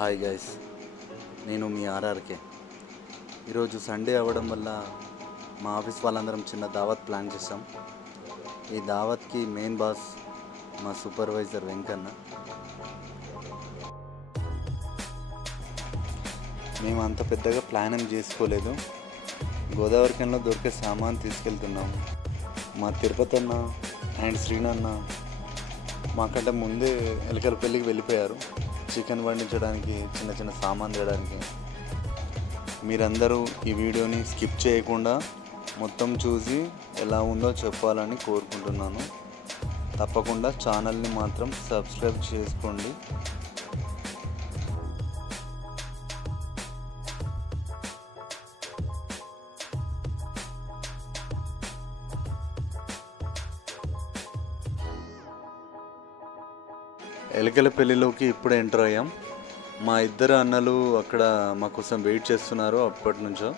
Hi guys, నేను మీ RRK. ఈరోజు Sunday అవ్వడం వల్ల మా ఆఫీస్ వాళ్ళందరం చిన్న దావత్ ప్లాన్ చేసాం. ఈ దావత్కి మెయిన్ బాస్ మా సూపర్వైజర్ వెంకన్న. మేము అంత పెద్దగా ప్లాన్ ఏం చేసుకోలేదు. గోదావరికంలో దొరికే సామాన్ తీసుకెళ్తున్నాము. మా తిరుపతి అన్న అండ్ శ్రీనన్న మాకంటే ముందే ఎలకలపల్లికి వెళ్ళిపోయారు చికెన్ వండించడానికి, చిన్న చిన్న సామాన్ తేయడానికి. మీరందరూ ఈ వీడియోని స్కిప్ చేయకుండా మొత్తం చూసి ఎలా ఉందో చెప్పాలని కోరుకుంటున్నాను. తప్పకుండా ఛానల్ని మాత్రం సబ్స్క్రైబ్ చేసుకోండి. ఎలకలపల్లిలోకి ఇప్పుడే ఎంటర్ అయ్యాం. మా ఇద్దరు అన్నలు అక్కడ మా కోసం వెయిట్ చేస్తున్నారు అప్పటి నుంచో.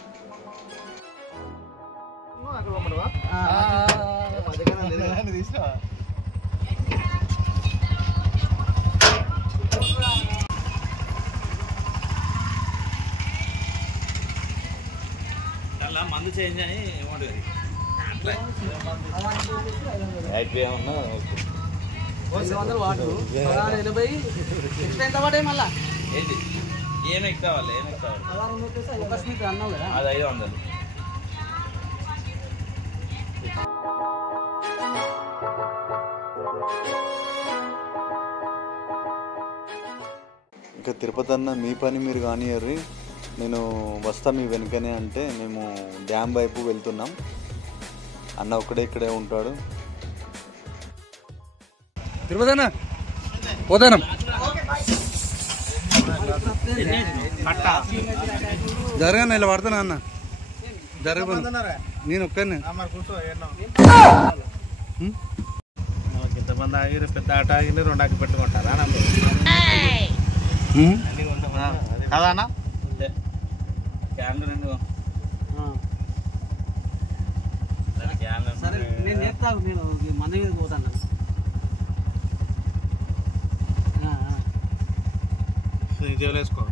మందు చేంజ్ అయ్యి వాటర్ 80 ఎంత పడే మళ్ళా ఏంటి ఏం ఎక్కావాలి అన్నావు కదా, అది 500. ఇంకా తిరుపతి అన్న మీ పని మీరు కానియర్రి, నేను వస్తా మీ వెనుకనే అంటే మేము డ్యామ్ వైపు వెళ్తున్నాం. అన్న ఒక్కడే ఇక్కడే ఉంటాడు. తిరుపతి పోతాను జరగను, ఇలా పడతాను అన్న, జరగదు. నేను ఒక్కనే ఇంతమంది ఆగిరు, పెద్ద ఆట ఆగిరు, 2 ఆకి పెట్టుకుంటారా కదా అన్న? నేను చెప్తాను, నేను మంది మీద పోతాను. వేసుకో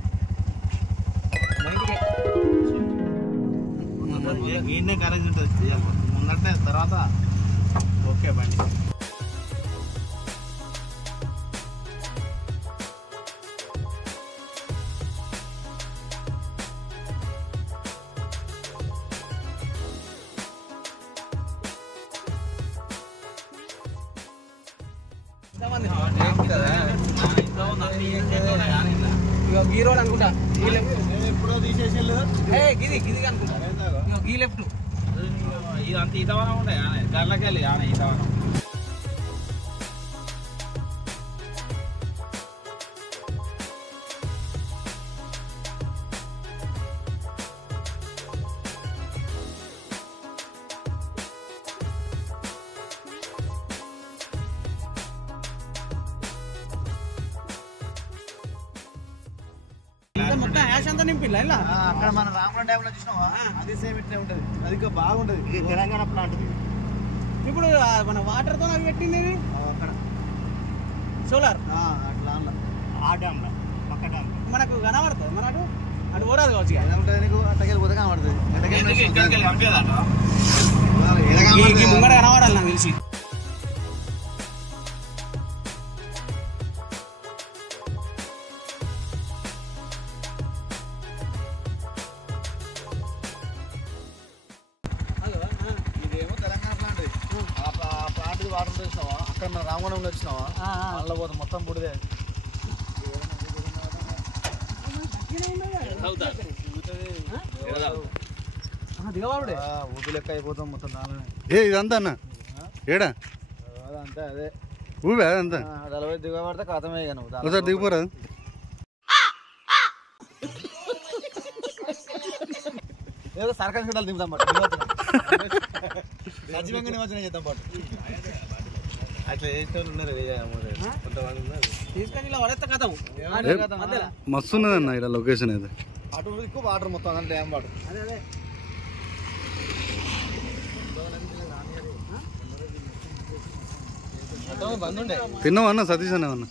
ఈయనే కరేజ్ ఉంటుంది ముందంటే, తర్వాత ఓకే బండి. గీరోడ్ అనుకుంటా, ఎప్పుడో తీసేసి గిది గిది అనుకుంటా, గీ లెఫ్ట్ ఇదంతా ఈతవనం ఉంటాయి గర్లకెళ్ళి ఈతవనం. మొత్తం యాష్ అంతా నింపిల్లా ఇలా అక్కడ మన రామగఢ డ్యామ్ లో చూసినావా, అది సేమ్ ఇట్లే ఉంటది. అది ఇంకా బాగుంటది, తెలంగాణ ప్లాంట్. ఇప్పుడు మన వాటర్ తో అవి పెట్టింది అక్కడ సోలార్ అట్లా ఆ డ్యామ్ లో పక్క డ్యామ్ మనకు కనబడుతుంది. మన అటు ఓడాలి కావచ్చు, ఎలా ఉంటుంది నీకు? అట్టకెళ్ళి పోతే కనబడుతుంది, ముంగడ కనబడాలి నాకు తెలిసి. వాటర్ చూసినావా, అక్కడ మన రామగఢం వచ్చినావా, అందులో పోతే మొత్తం బుడిదే. దిగవాడు ఊపి లెక్క అయిపోతాం మొత్తం దాని ఏ ఇదంతా అన్న ఏడా అదంతా అదే ఊబే అదంతా అలా దిగబడితే కథమే ఇక నువ్వు ఒకసారి దిగిపోరా ఏదో సర్కస్ గడ్డలు దిగుతాం పాటు ఖచ్చితంగా నిమజ్జనం చేద్దాం పాటు అట్లా చేసే వాళ్ళు ఉన్నారు కొంతమంది ఉన్నారు తీసుకొని ఇలా పడేస్తా కథం మస్తు ఉన్నదన్న ఇక్కడ లొకేషన్ అయితే అటు ఎక్కువ వాటర్ మొత్తం అంటే డ్యామ్ వాటర్ అదే అదే బంద్ ఉండే తిన్నావా అన్న సతీష్ అన్న అన్న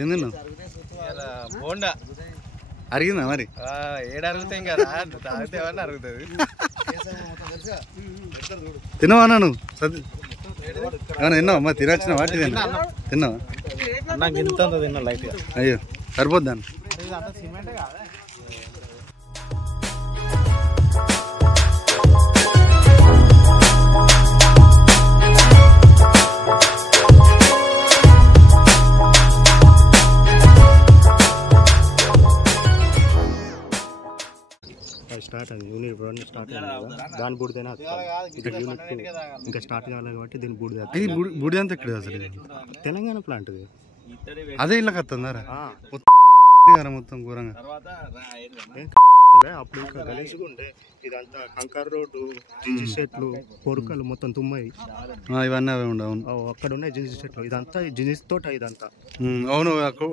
ఏం తిన్నావు బోండా అరిగిందా మరి ఏడు అరుగుతాయి కదా తాగితే ఏమన్నా అరుగుతుంది తిన్నావా అన్న నువ్వు సతీష్ ఏమన్నా తిన్నావా మరి తినొచ్చిన వాటి తిన్నావా నాకు ఇంత తిన్నా లైట్గా అయ్యో సరిపోద్దా అన్న సిమెంట్ కాదా స్టార్ట్ అది యూనిట్ రెండు స్టార్ట్ దాని బూడిదైనా యూనిట్ ఇంకా స్టార్ట్ కావాలి కాబట్టి దీని బూడిద ఈ బుడి అంతా ఇక్కడ అసలు తెలంగాణ ప్లాంట్ ఇది అదే ఇళ్ళకి వస్తుందారా మొత్తం ఘోరంగా అప్పుడు ఇంకా గలీజ్గా ఉండే ఇదంతా కంకర్ రోడ్డు జింజి చెట్లు పొరుకలు మొత్తం తుమ్మాయి ఇవన్నీ అవే ఉండవు అక్కడ ఉన్నాయి జింజి చెట్లు ఇదంతా జింజి తోట ఇదంతా అవును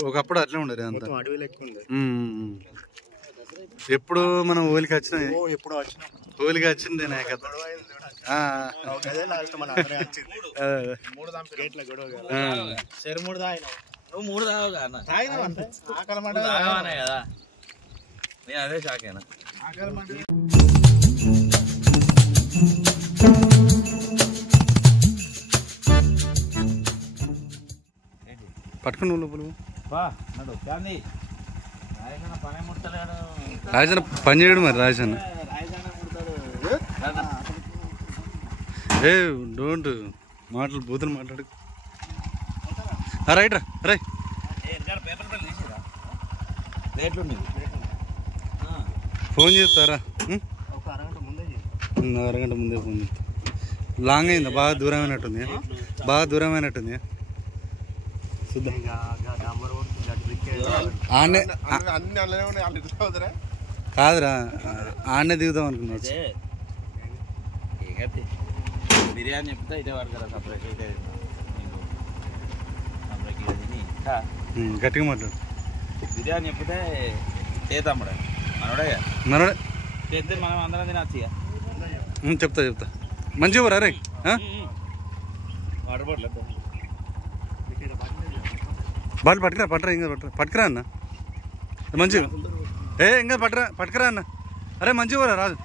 ఒకప్పుడు అట్లే ఉండేది అంతా మొత్తం అడవి లెక్క ఉంది ఎప్పుడు మనం హోలీకి వచ్చిన ఎప్పుడు వచ్చినా హోలీకి వచ్చింది నాకథ నువ్వు మూడు తాగవు కదా నేను అదే షాక్ అయినా పట్టుకుని లోపల పనే ముట్టలేడు రాజన్న పని చేయడు మరి రాజన్న ఏ డోంట్ బూతులు మాట్లాడు రైట్ రా రై ఫోన్ చేస్తారా ఒక అరగంట ముందే అరగంట ముందే ఫోన్ చేస్తా లాంగ్ అయిందా బాగా దూరమైనట్టుంది చూద్దాం కాదురా ఆడనే దిగుదాం అనుకున్నా బిర్యానీ చెప్తే ఇదే పడతారా సపరేట్ అయితే గట్టిగా మాట్లాడు బిర్యానీ చెప్తే చేద్దాం మనోడే మనోడే చేస్తే మనం అందరం తినచ్చు ఇక చెప్తా మంచిగా రా రే వాటర్ బాటిల్ బాల్ పట్టుకురా ఇంకా పట్టుకురా అన్న మంచిగా ఇంకా పట్టుకురా అన్న అరే మంచిగా రాజు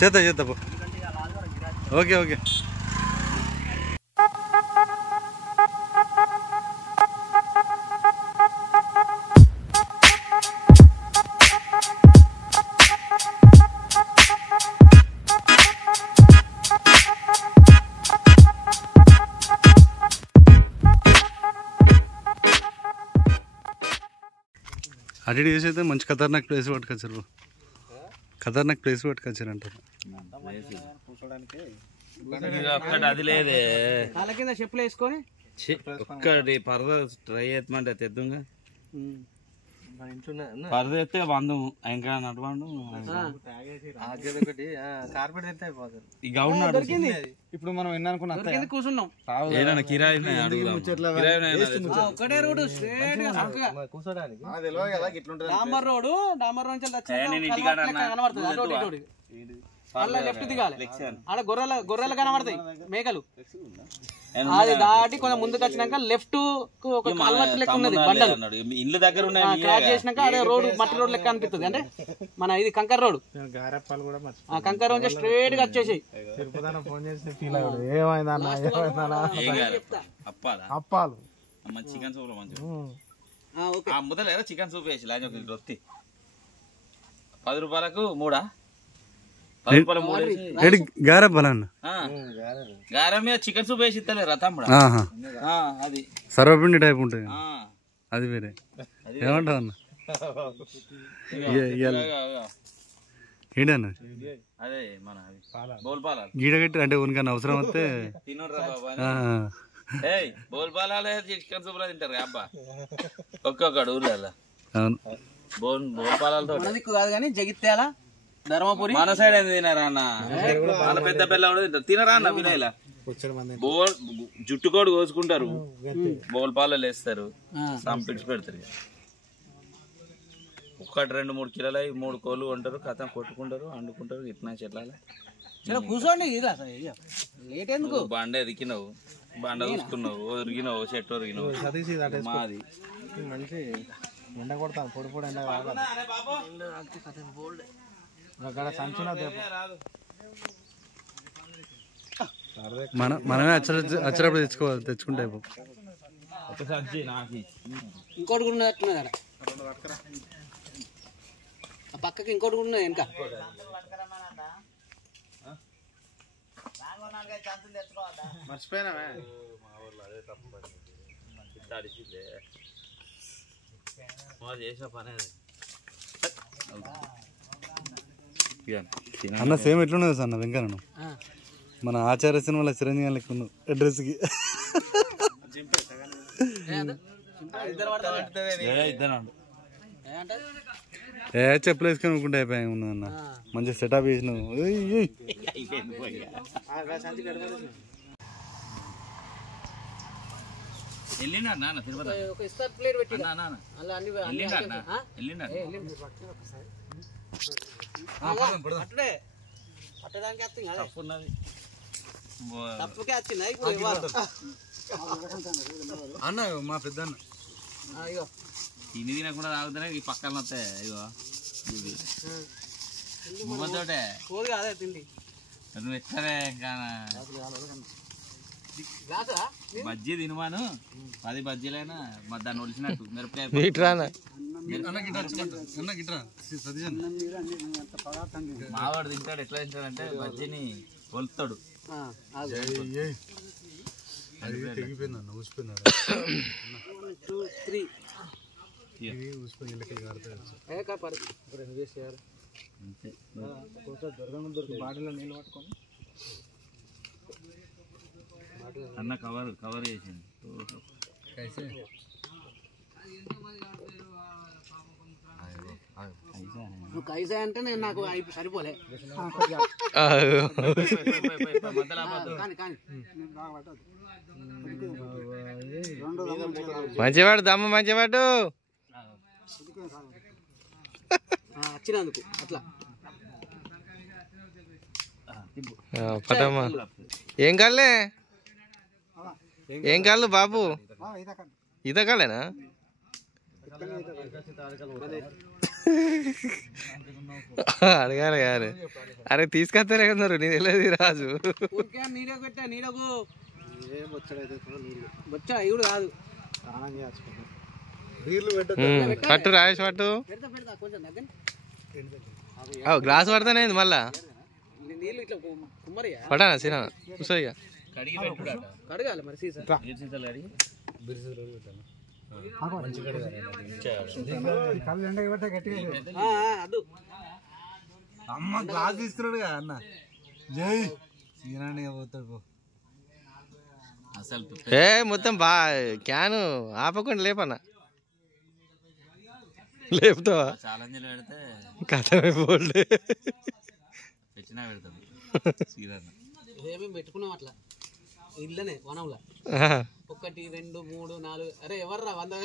చేద్దా పో ఓకే అటు చేసి అయితే మంచి ఖతర్నాక్ ప్లేస్ పట్టుకొచ్చారు అంటారు అది లేదే కాళ్ళ కింద చెప్పులు వేసుకొని ఒక్కటి పరద ట్రై చేస్తామంటే తెద్దుగా పరద ఎత్తే బంధు ఇంకా నడవండు ఈ గౌన్ దొరికింది ఇప్పుడు మనం ఎన్ననుకున్నా కూర్చున్నాం ఏదైనా కిరాయి ఒకటే రోడ్డు స్ట్రేట్ గా డాంబర్ రోడ్ నుంచి కనబడుతుంది అలా లెఫ్ట్ దిగాలి ఆడ గొర్రెలు కనబడతాయి మేకలు అది దాటి కొంచెం ముందుకు వచ్చినాక లెఫ్ట్ ఒక కల్వర్ట్ లెక్క ఉన్నది బండలు ఇల్లు దగ్గర క్రాస్ చేసినాక అదే రోడ్ మట్టి రోడ్ లెక్క అనిపిస్తుంది అంటే మన ఇది కంకర్ రోడ్ కంకర్ రోడ్ స్ట్రేట్ గా వచ్చేసి అప్పాలు చికెన్ సూప్ లో మంచిగా ముద్దలేదా చికెన్ సూప్ వేసి రొత్తి 10 రూపాయలకు 3 గారె మీద చికెన్ సూప్ వేసి ఇస్తలేరా తమ్ముడు అది సర్వపిండి టైప్ ఉంటుంది అది వేరే ఏమంటావు అన్న ఏంటన్న అదే మన బోల్పాల గీడగట్టి అంటే ఉనికన్నా అవసరం వస్తే తినరా బాబా బోల్పాల చికెన్ సూపర్ తింటారు అబ్బా ఒక్కొక్కడు ఊర్లలో అవును బోల్పాలతో కాదు కానీ జగిత్యాల ధర్మపురి మన సైడ్ ఏం తినారా అన్న మన పెద్ద పిల్ల కూడా తింటారు తినరా అన్న వినయలా జుట్టుకోడు కోసుకుంటారు బోల్పాలలో వేస్తారు సంపిడ్స్ పెడతారు ఒక్కటి 2-3 కిలోలు 3 కోళ్ళు కొంటారు కథ కొట్టుకుంటారు వండుకుంటారు ఇట్లా చెల్లాలి కూర్చోండి లేట్ ఎందుకు బండ ఎదికినావు బండ చూసుకున్నావు ఒరిగినావు చెట్టు ఒరిగినావు మాది మంచి ఎండ కొడతాను పొడి పొడి ఎండ సంచున మనమే వచ్చేటప్పుడు తెచ్చుకుంటే ఇంకోటి కూడా ఉన్నట్టున్నది ఆ పక్కకి ఇంకోటి కూడా ఉన్నది వెనక మర్చిపోయినావే చేసిన పని అన్న సేమ్ ఎట్లున్నది సార్ అన్న వెంకన్న మన ఆచార్య సినిమాలో చిరంజీవి లెక్క ఉన్నావు అడ్రస్కి చెప్పులు వేసుకొని అనుకుంటే అయిపోయా ఉన్నదన్న మంచిగా సెటప్ చేసినావు వెళ్ళినా నాన్న తిరుపతి అన్న మా పెద్ద అన్న తిని తినకుండా తాగుతానే ఈ పక్కన వస్తాయి ఇగో ఇవి ముమ్మతోటే నువ్వు ఎక్కడే ఇంకా బజ్జీ తినమాను 10 బజ్జీలైనా దాన్ని ఒలిచినట్టు మిరపకాయ మావాడు తింటాడు ఎట్లా తింటాడంటే బజ్జీని ఒలుతాడు తెగిపోయిందన్న ఊసిపోయింది అన్న కవర్ చేసింది నువ్వు కైసా అంటే నేను నాకు సరిపోలే మంచివాడు దమ్మ మంచివాడు వచ్చినందుకు అట్లా పటమ్మా ఏం కాలే ఏం కాళ్ళు బాబు ఈత కాలేనా అడగాలి గారు అరే తీసుకొస్తారే కన్నారు నీ తెలియదు రాజు నీడకు పెట్టా నీడకు వచ్చా ఇవుడు కాదు పట్టు రాయేష్ పట్టు గ్లాస్ పడతానే మళ్ళా నీళ్ళు ఇట్లా కుమ్మరియా పడానా సినా కూర్చోయ్యా కడగాలి మరి సీసా అమ్మ గ్లాస్ తీస్తున్నాడు కదా అన్న జై సీనాని పోతాడు అసలు ఏ మొత్తం క్యాను ఆపకుండా లేపన్నా లేపుతావా ఛాలెంజ్లు పెడితే కథమైపోలే తెచ్చినా పెడతాడు ఏమేమి పెట్టుకున్నాం అట్లా ఇల్లనే వనంలో 1 2 3 4 అరే ఎవర్రా 100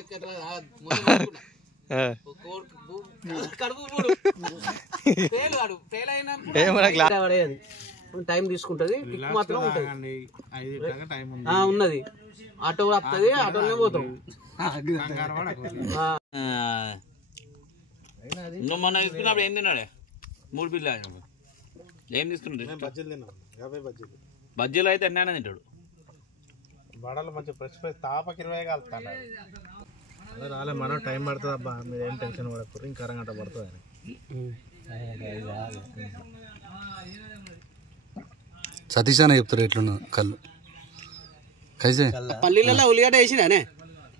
కడుపు ఫెయిల్ అయినప్పుడు టైం తీసుకుంటది మాత్రం ఉంటది ఉన్నది ఆటో కూడా వస్తుంది ఆటోలోనే పోతాం ఇంకా మొన్న తీసుకున్నప్పుడు ఏం తిన్నాడే 3 పిల్ల ఏం తీసుకున్నాడు బజ్జీలు అయితే అన్నా తింటాడు వడలు మంచి ఫ్రెష్ తాపకి 20 కలుతాను రాలే మనం టైం పడుతుంది అబ్బా మీరు ఏం టెన్షన్ పడకూడదు ఇంకా అరగంట పడుతుంది సతీష్ అన్న చెప్తారు ఎట్లున్నా కళ్ళు కైసే పల్లీలలో ఉల్లిగడ్డ వేసినానే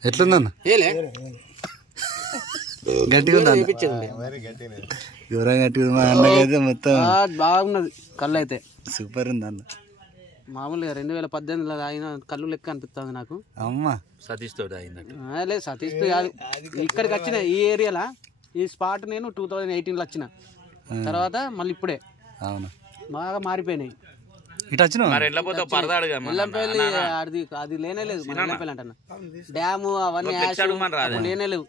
ఎట్లుందన్న ఏలే గట్టిగా ఉందా ఘోరంగా గట్టిగా మా అన్నకైతే మొత్తం బాగున్నది కళ్ళు అయితే సూపర్ ఉంది అన్న. మామూలుగా 2018లో ఆయన కళ్ళు లెక్క అనిపిస్తుంది నాకు. అమ్మా సతీష్ తోటి అయిందంట. లేదు సతీష్ కాదు, ఇక్కడికి వచ్చిన ఈ ఏరియాలో ఈ స్పాట్ నేను 2018లో వచ్చిన తర్వాత మళ్ళీ ఇప్పుడే అవును బాగా మారిపోయినాయి. ఇటు వచ్చిన ఎల్లంపల్లి అది లేనే లేదు, ఎల్లంపల్లి అంటున్నా డ్యాము అవన్నీ లేనే లేవు.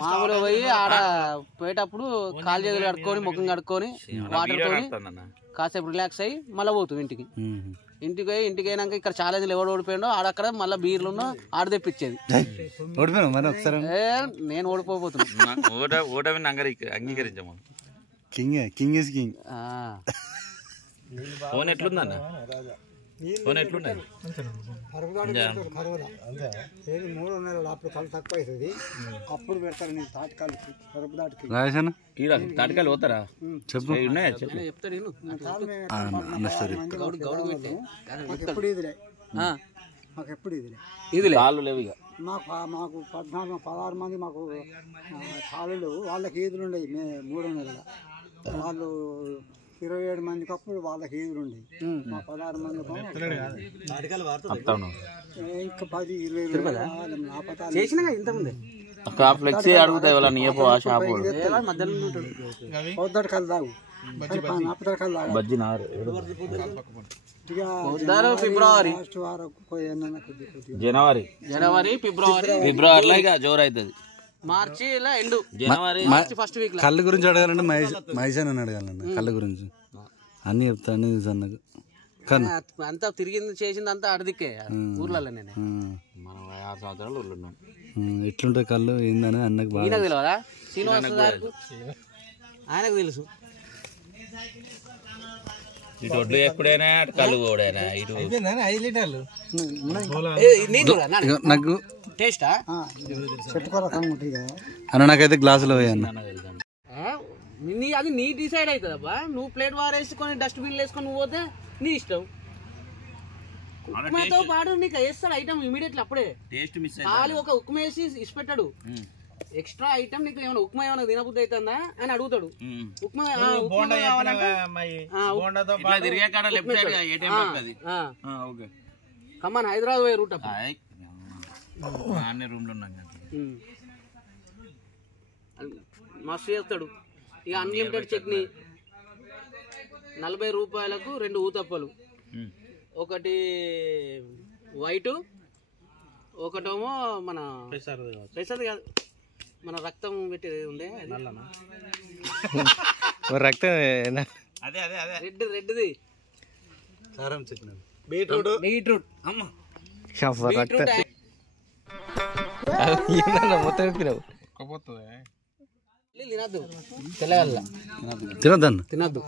మామూలుగా పోయి ఆడ పోయేటప్పుడు కాలు చేతులు కడుక్కొని ముఖం కడుక్కొని వాటర్ తోని కాసేపు రిలాక్స్ అయ్యి మళ్ళీ పోతాం ఇంటికి. ఇంటికి పోయి ఇంటికి అయినాక ఇక్కడ ఛాలెంజ్లు ఎవడు ఓడిపోయాడో ఆడక్కడ మళ్ళీ బీర్లు ఆడ తెప్పించేది. నేను ఓడిపోతున్నా ఓటమిని అంగీకరించాము. King is king. ఫోన్ ఎట్లుందన్న? ఫోన్ ఎట్లుండే? 3 నెలలు అప్పుడు కళ్ళు తక్కువ అవుతుంది, అప్పుడు పెడతారు. నేను తాటికాయలు కరుపు తాటికాయలు పోతారా? చెప్పు చెప్తాడు. ఎప్పుడు ఇదిలే మాకు ఎప్పుడు ఇదిలే ఇది కాళ్ళు లేవు ఇక మాకు 16 మంది మాకు కాళ్ళు లేవు. వాళ్ళకి ఈదులు ఉండేవి 3 నెలల. వాళ్ళు 27 మందికి అప్పుడు వాళ్ళకి ఈదులు ఉండేవి. మా 16 మంది ఇంకా 10-20 చేసినా ఇంతకుముందే ఫ్లెక్సీ అడుగుతాయి వాళ్ళ నియపో ఆ షాపు పొద్దుట కళ్ళు తాగు బజ్జి నారు ఫిబ్రవరి జనవరి ఫిబ్రవరిలో ఇక జోరు అవుతుంది. మార్చి ఇలా ఎండు జనవరి ఫస్ట్ వీక్. కళ్ళు గురించి అడగాలంటే మహేష్ అని అడగాలండి. కళ్ళు గురించి అన్ని చెప్తా అన్ని అన్నకు అంతా తిరిగింది చేసింది అంతా అడిదికే ఊర్లలో. నేను మనం 6 సంవత్సరాలు ఊర్లో ఉన్నాం. ఎట్లుంటాయి కళ్ళు ఏందని అన్నకు బాగా తెలియదా? శ్రీనివాస గారికి ఆయనకు తెలుసు. ఇటు ఒడ్లు ఎప్పుడైనా అటు కళ్ళు కూడా ఇటు 5 లీటర్లు నాకు టేస్టా అన్న. నాకైతే గ్లాసులో పోయాను. అది నీ డిసైడ్ అవుతుంది అబ్బా. నువ్వు ప్లేట్ వారేసుకొని డస్ట్బిన్ వేసుకొని నువ్వు పోతే నీ ఇష్టం. ఉప్మాతో పాటు నీకు వేస్తాడు ఐటమ్ ఇమీడియట్లీ అప్పుడే. ఖాళీ ఒక ఉప్మా వేసి ఇష్టపెట్టాడు. ఎక్స్ట్రా ఐటమ్ నీకు ఏమైనా ఉప్మా ఏమైనా తినబుద్ధి అవుతుందా అని అడుగుతాడు. ఉప్మా కమ్మన్ హైదరాబాద్ పోయే రూట్ రూమ్ లో ఉన్నాం మస్తు చేస్తాడు. ఇక అన్లిమిటెడ్ చట్నీ 40 రూపాయలకు 2 ఊతప్పలు, ఒకటి వైట్, ఒకటేమో మన పెసరది కాదు, మన రక్తం పెట్టేది ఉండే రక్తం రెడ్ది బీట్రూట్ తినద్దు, తెల్లగల్ల తినద్దన్న తినద్దు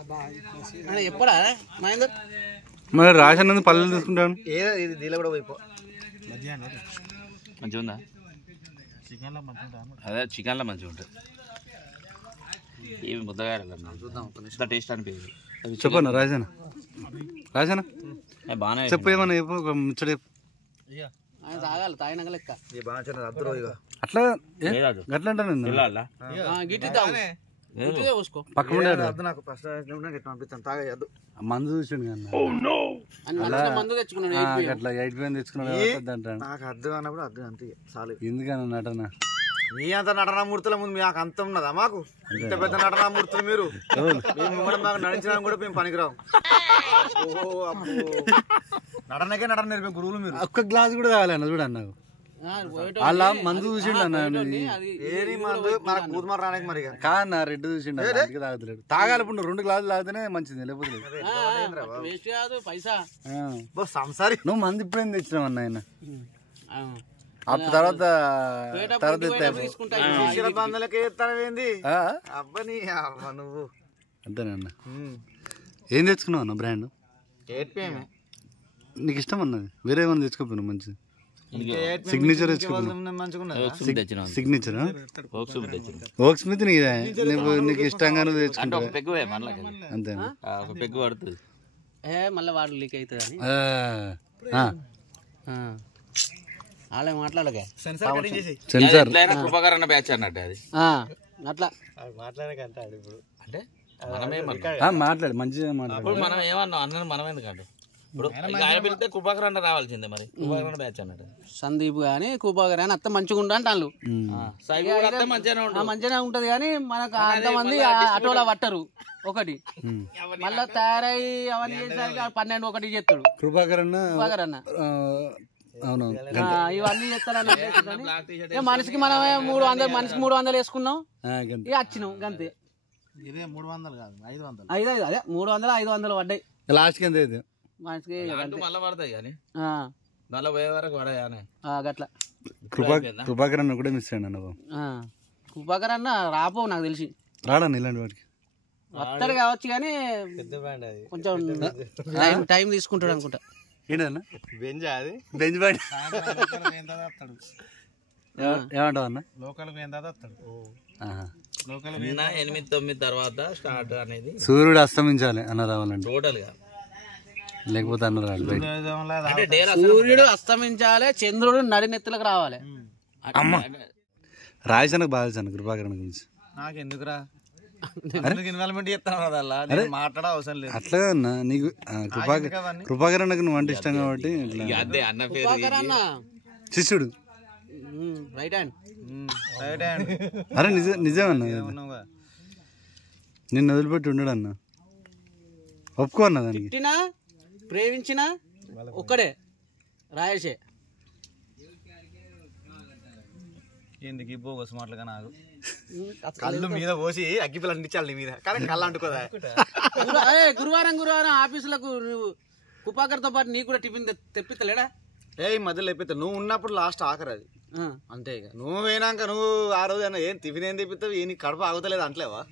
ఎప్పుడా మహేందర్. మరి రాషన్ పల్లెలు తీసుకుంటాను. ఇది దీలో కూడా పోయిపో. మంచిగా ఉందా? అదే చికెన్లో మంచిగా ఉంటుంది. ఇవి ముద్దగాయలు చూద్దాం టేస్ట్ అనిపించింది. చెప్పన్నా రాజానా బాగానే చెప్పు ఏమన్నా చెప్పు ఒక ముచ్చట చెప్పు. తాగాలి తాగినాక లెక్క అట్లా అట్లా అంటాను పక్క మందు చూసిండు మందు తెచ్చుకున్నాడు. అట్లా 8 పైన తెచ్చుకున్నాడు అంటాడు. నాకు అద్దు అన్నప్పుడు అద్దు అంతే చాలు. ఎందుకన్నా నటన? మీ అంత నటనామూర్తుల ముందు మాకు అంత ఉన్నదా? మాకు ఇంత పెద్ద నటనామూర్తులు మీరు. మాకు నడిచినా కూడా మేము పనికిరావు. నటనకే నటన నేర్పే గురువులు మీరు. ఒక్క గ్లాస్ కూడా తాగాలన్న చూడ అన్నావు. అలా మందు చూసిండు అన్న. ఏది మందు మనకు కూతుమారు రానికి మరి కాదన్న రెడ్డి చూసిండు తాగుతలేడు. తాగాలి 2 గ్లాసులు తాగితేనే మంచిది, లేకపోతే సంసారి. నువ్వు మందు ఇప్పుడేం తెచ్చినావు అన్న ఆయన. అప్పుడు తర్వాత అబ్బని అవ్వ నువ్వు అంతేనన్న. ఏం తెచ్చుకున్నావు అన్న బ్రాండ్? నీకు ఇష్టం అన్నది వేరే ఏమన్నా తెచ్చుకోపోయినా మంచిది. సిగ్నేచర్ సిగ్నేచర్ ఓక్ స్మిత్ నీకు ఇష్టంగా తెచ్చుకుంటావు అంతేనా? పెగ్గు పడుతుంది మళ్ళీ వాడు లీక్ అవుతుంది. వాళ్ళే మాట్లాడగా సెన్సార్ కృపాకర్ అన్న బ్యాచ్ అన్నట్టు అది అట్లా మాట్లాడకంటే ఇప్పుడు అంటే మనమేమన్నా మాట్లాడు మంచిగా మాట్లాడు అప్పుడు మనం ఏమన్నాం అన్న మనం ఎందుకంటే ఇప్పుడు ఆయన పిలిస్తే కృపాకర్ అన్న రావాల్సిందే మరి కృపాకర్ అన్న బ్యాచ్ అన్నట్టు సందీప్ కానీ కూపాకర్ అని అత్త మంచిగా ఉంటా అంటాను మంచిగానే ఉంటది కానీ మనకు అంతమంది ఆటోలో పట్టరు ఒకటి మళ్ళా తయారై అవన్నీ చేసేసరికి 12 ఒకటి చేస్తాడు కృపాకర్ అన్న అవును ఇవన్నీ చేస్తారని మనిషికి మనమే 300 మనిషికి 300 వేసుకున్నాం ఇక వచ్చినాం గంతే ఇదే 300 కాదు 500 500 అదే 300 500 పడ్డాయి లాస్ట్కి ఎంత అయితే మనిషికి మళ్ళీ పడతాయి కానీ మళ్ళీ పోయే వరకు పడాయి గట్లా కృపాకర్ అన్న కూడా మిస్ అయ్యాను అన్న కృపాకర్ అన్న రాపో నాకు తెలిసి రాడన్న ఇలాంటి వాడికి వస్తాడు కావచ్చు కానీ కొంచెం టైం తీసుకుంటాడు అనుకుంటా ఏంటన్నా బెంజ్ అది బెంచ్ బాయ్ ఏమంటావు అన్న లోకల్కి ఎంత వస్తాడు 8-9 తర్వాత స్టార్ట్ అనేది సూర్యుడు అస్తమించాలి అన్న రావాలంటే టోటల్ గా లేకపోతే అన్న రాడు బయట సూర్యుడు అస్తమించాలి చంద్రుడు నడినెత్తులకు రావాలి అమ్మ రాయసనకు బాగా తెలుసు కృపాకర్ గురించి నాకు ఎందుకురా ఇన్వాల్వ్మెంట్ చేస్తాను కదా అలా మాట్లాడ అవసరం లేదు అట్లా అన్న నీకు కృపాకర్ అన్నకు నువ్వు అంటే ఇష్టం కాబట్టి శిష్యుడు రైట్ హ్యాండ్ అరే నిజమన్నా నిన్ను వదిలిపెట్టి ఉండడు అన్న ఒప్పుకో అన్న దానికి తిట్టినా ప్రేమించినా ఒక్కడే రాయేషే ఎందుకు బోగస్ మాటలుగా నాకు కళ్ళు మీద పోసి అగ్గిపిల్ల అంటించాలి మీద కానీ కళ్ళు అంటుకోదా గురువారం ఆఫీసులకు నువ్వు కుపాకర్తో పాటు నీకు కూడా టిఫిన్ తెప్పిస్తలేడా ఈ మధ్యలో తెప్పిస్తా నువ్వు ఉన్నప్పుడు లాస్ట్ ఆఖరు అది అంతే ఇక నువ్వు పోయినాక నువ్వు ఆ రోజు అన్న ఏం టిఫిన్ ఏం తెప్పిస్తావు నీ కడప ఆగుతలేదు అంటలేవా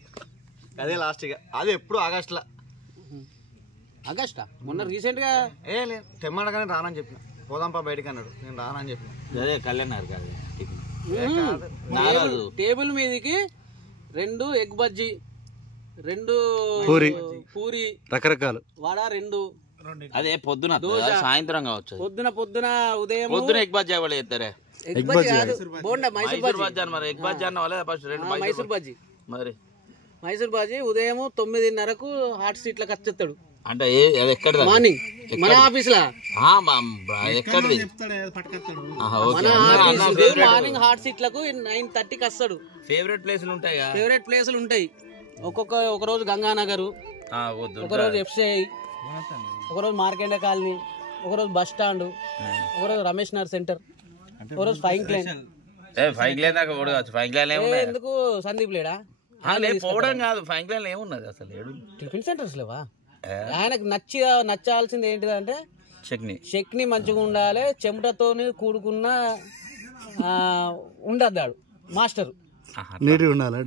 అదే లాస్ట్ ఇక అది ఎప్పుడు ఆగస్టులో ఆగస్టా మొన్న రీసెంట్ గా లేదు తెమ్మడగానే రానని చెప్పిన పోదాంపా బయటకు అన్నాడు నేను రానని చెప్పిన అదే కళ్యాణ్ కాదు టేబుల్ మీదకి 2 ఎగ్ బజ్జీ 2 పూరి రకరకాలు వడ 2 అదే పొద్దున సాయంత్రం కావచ్చు పొద్దున ఉదయం ఎగ్ బజ్జీ ఎవరు చేస్తారే బోండా మైసూర్ బజ్జీ మరి ఎగ్ బజ్జీ అన్న వాళ్ళే ఫస్ట్ 2 మైసూర్ బజ్జీ మరి మైసూర్ బజ్జీ ఉదయం 9:30కు హాట్ సీట్లకు వచ్చేస్తాడు అంటే ఎక్కడ మార్నింగ్ మన ఆఫీస్ లా మార్నింగ్ హాట్ సీట్లకు 9:30కి వస్తాడు ఫేవరెట్ ప్లేసులు ఉంటాయి ఒక రోజు గంగానగర్ ఒక రోజు ఎఫ్సిఐ ఒక రోజు మార్కెండ కాలనీ ఒక రోజు బస్ స్టాండ్ ఒక రోజు రమేష్ నగర్ సెంటర్ ఒక రోజు ఫైన్ ఎందుకు సందీప్ లేడా పోవడం కాదు ఫైన్ క్లైన్ ఏమున్నది అసలు టిఫిన్ సెంటర్స్ లేవా ఆయనకు నచ్చాల్సింది ఏంటిదంటే చట్నీ మంచిగా ఉండాలి చెమటతో కూడుకున్న ఉండద్దాడు మాస్టర్ నీట్గా ఉండాలి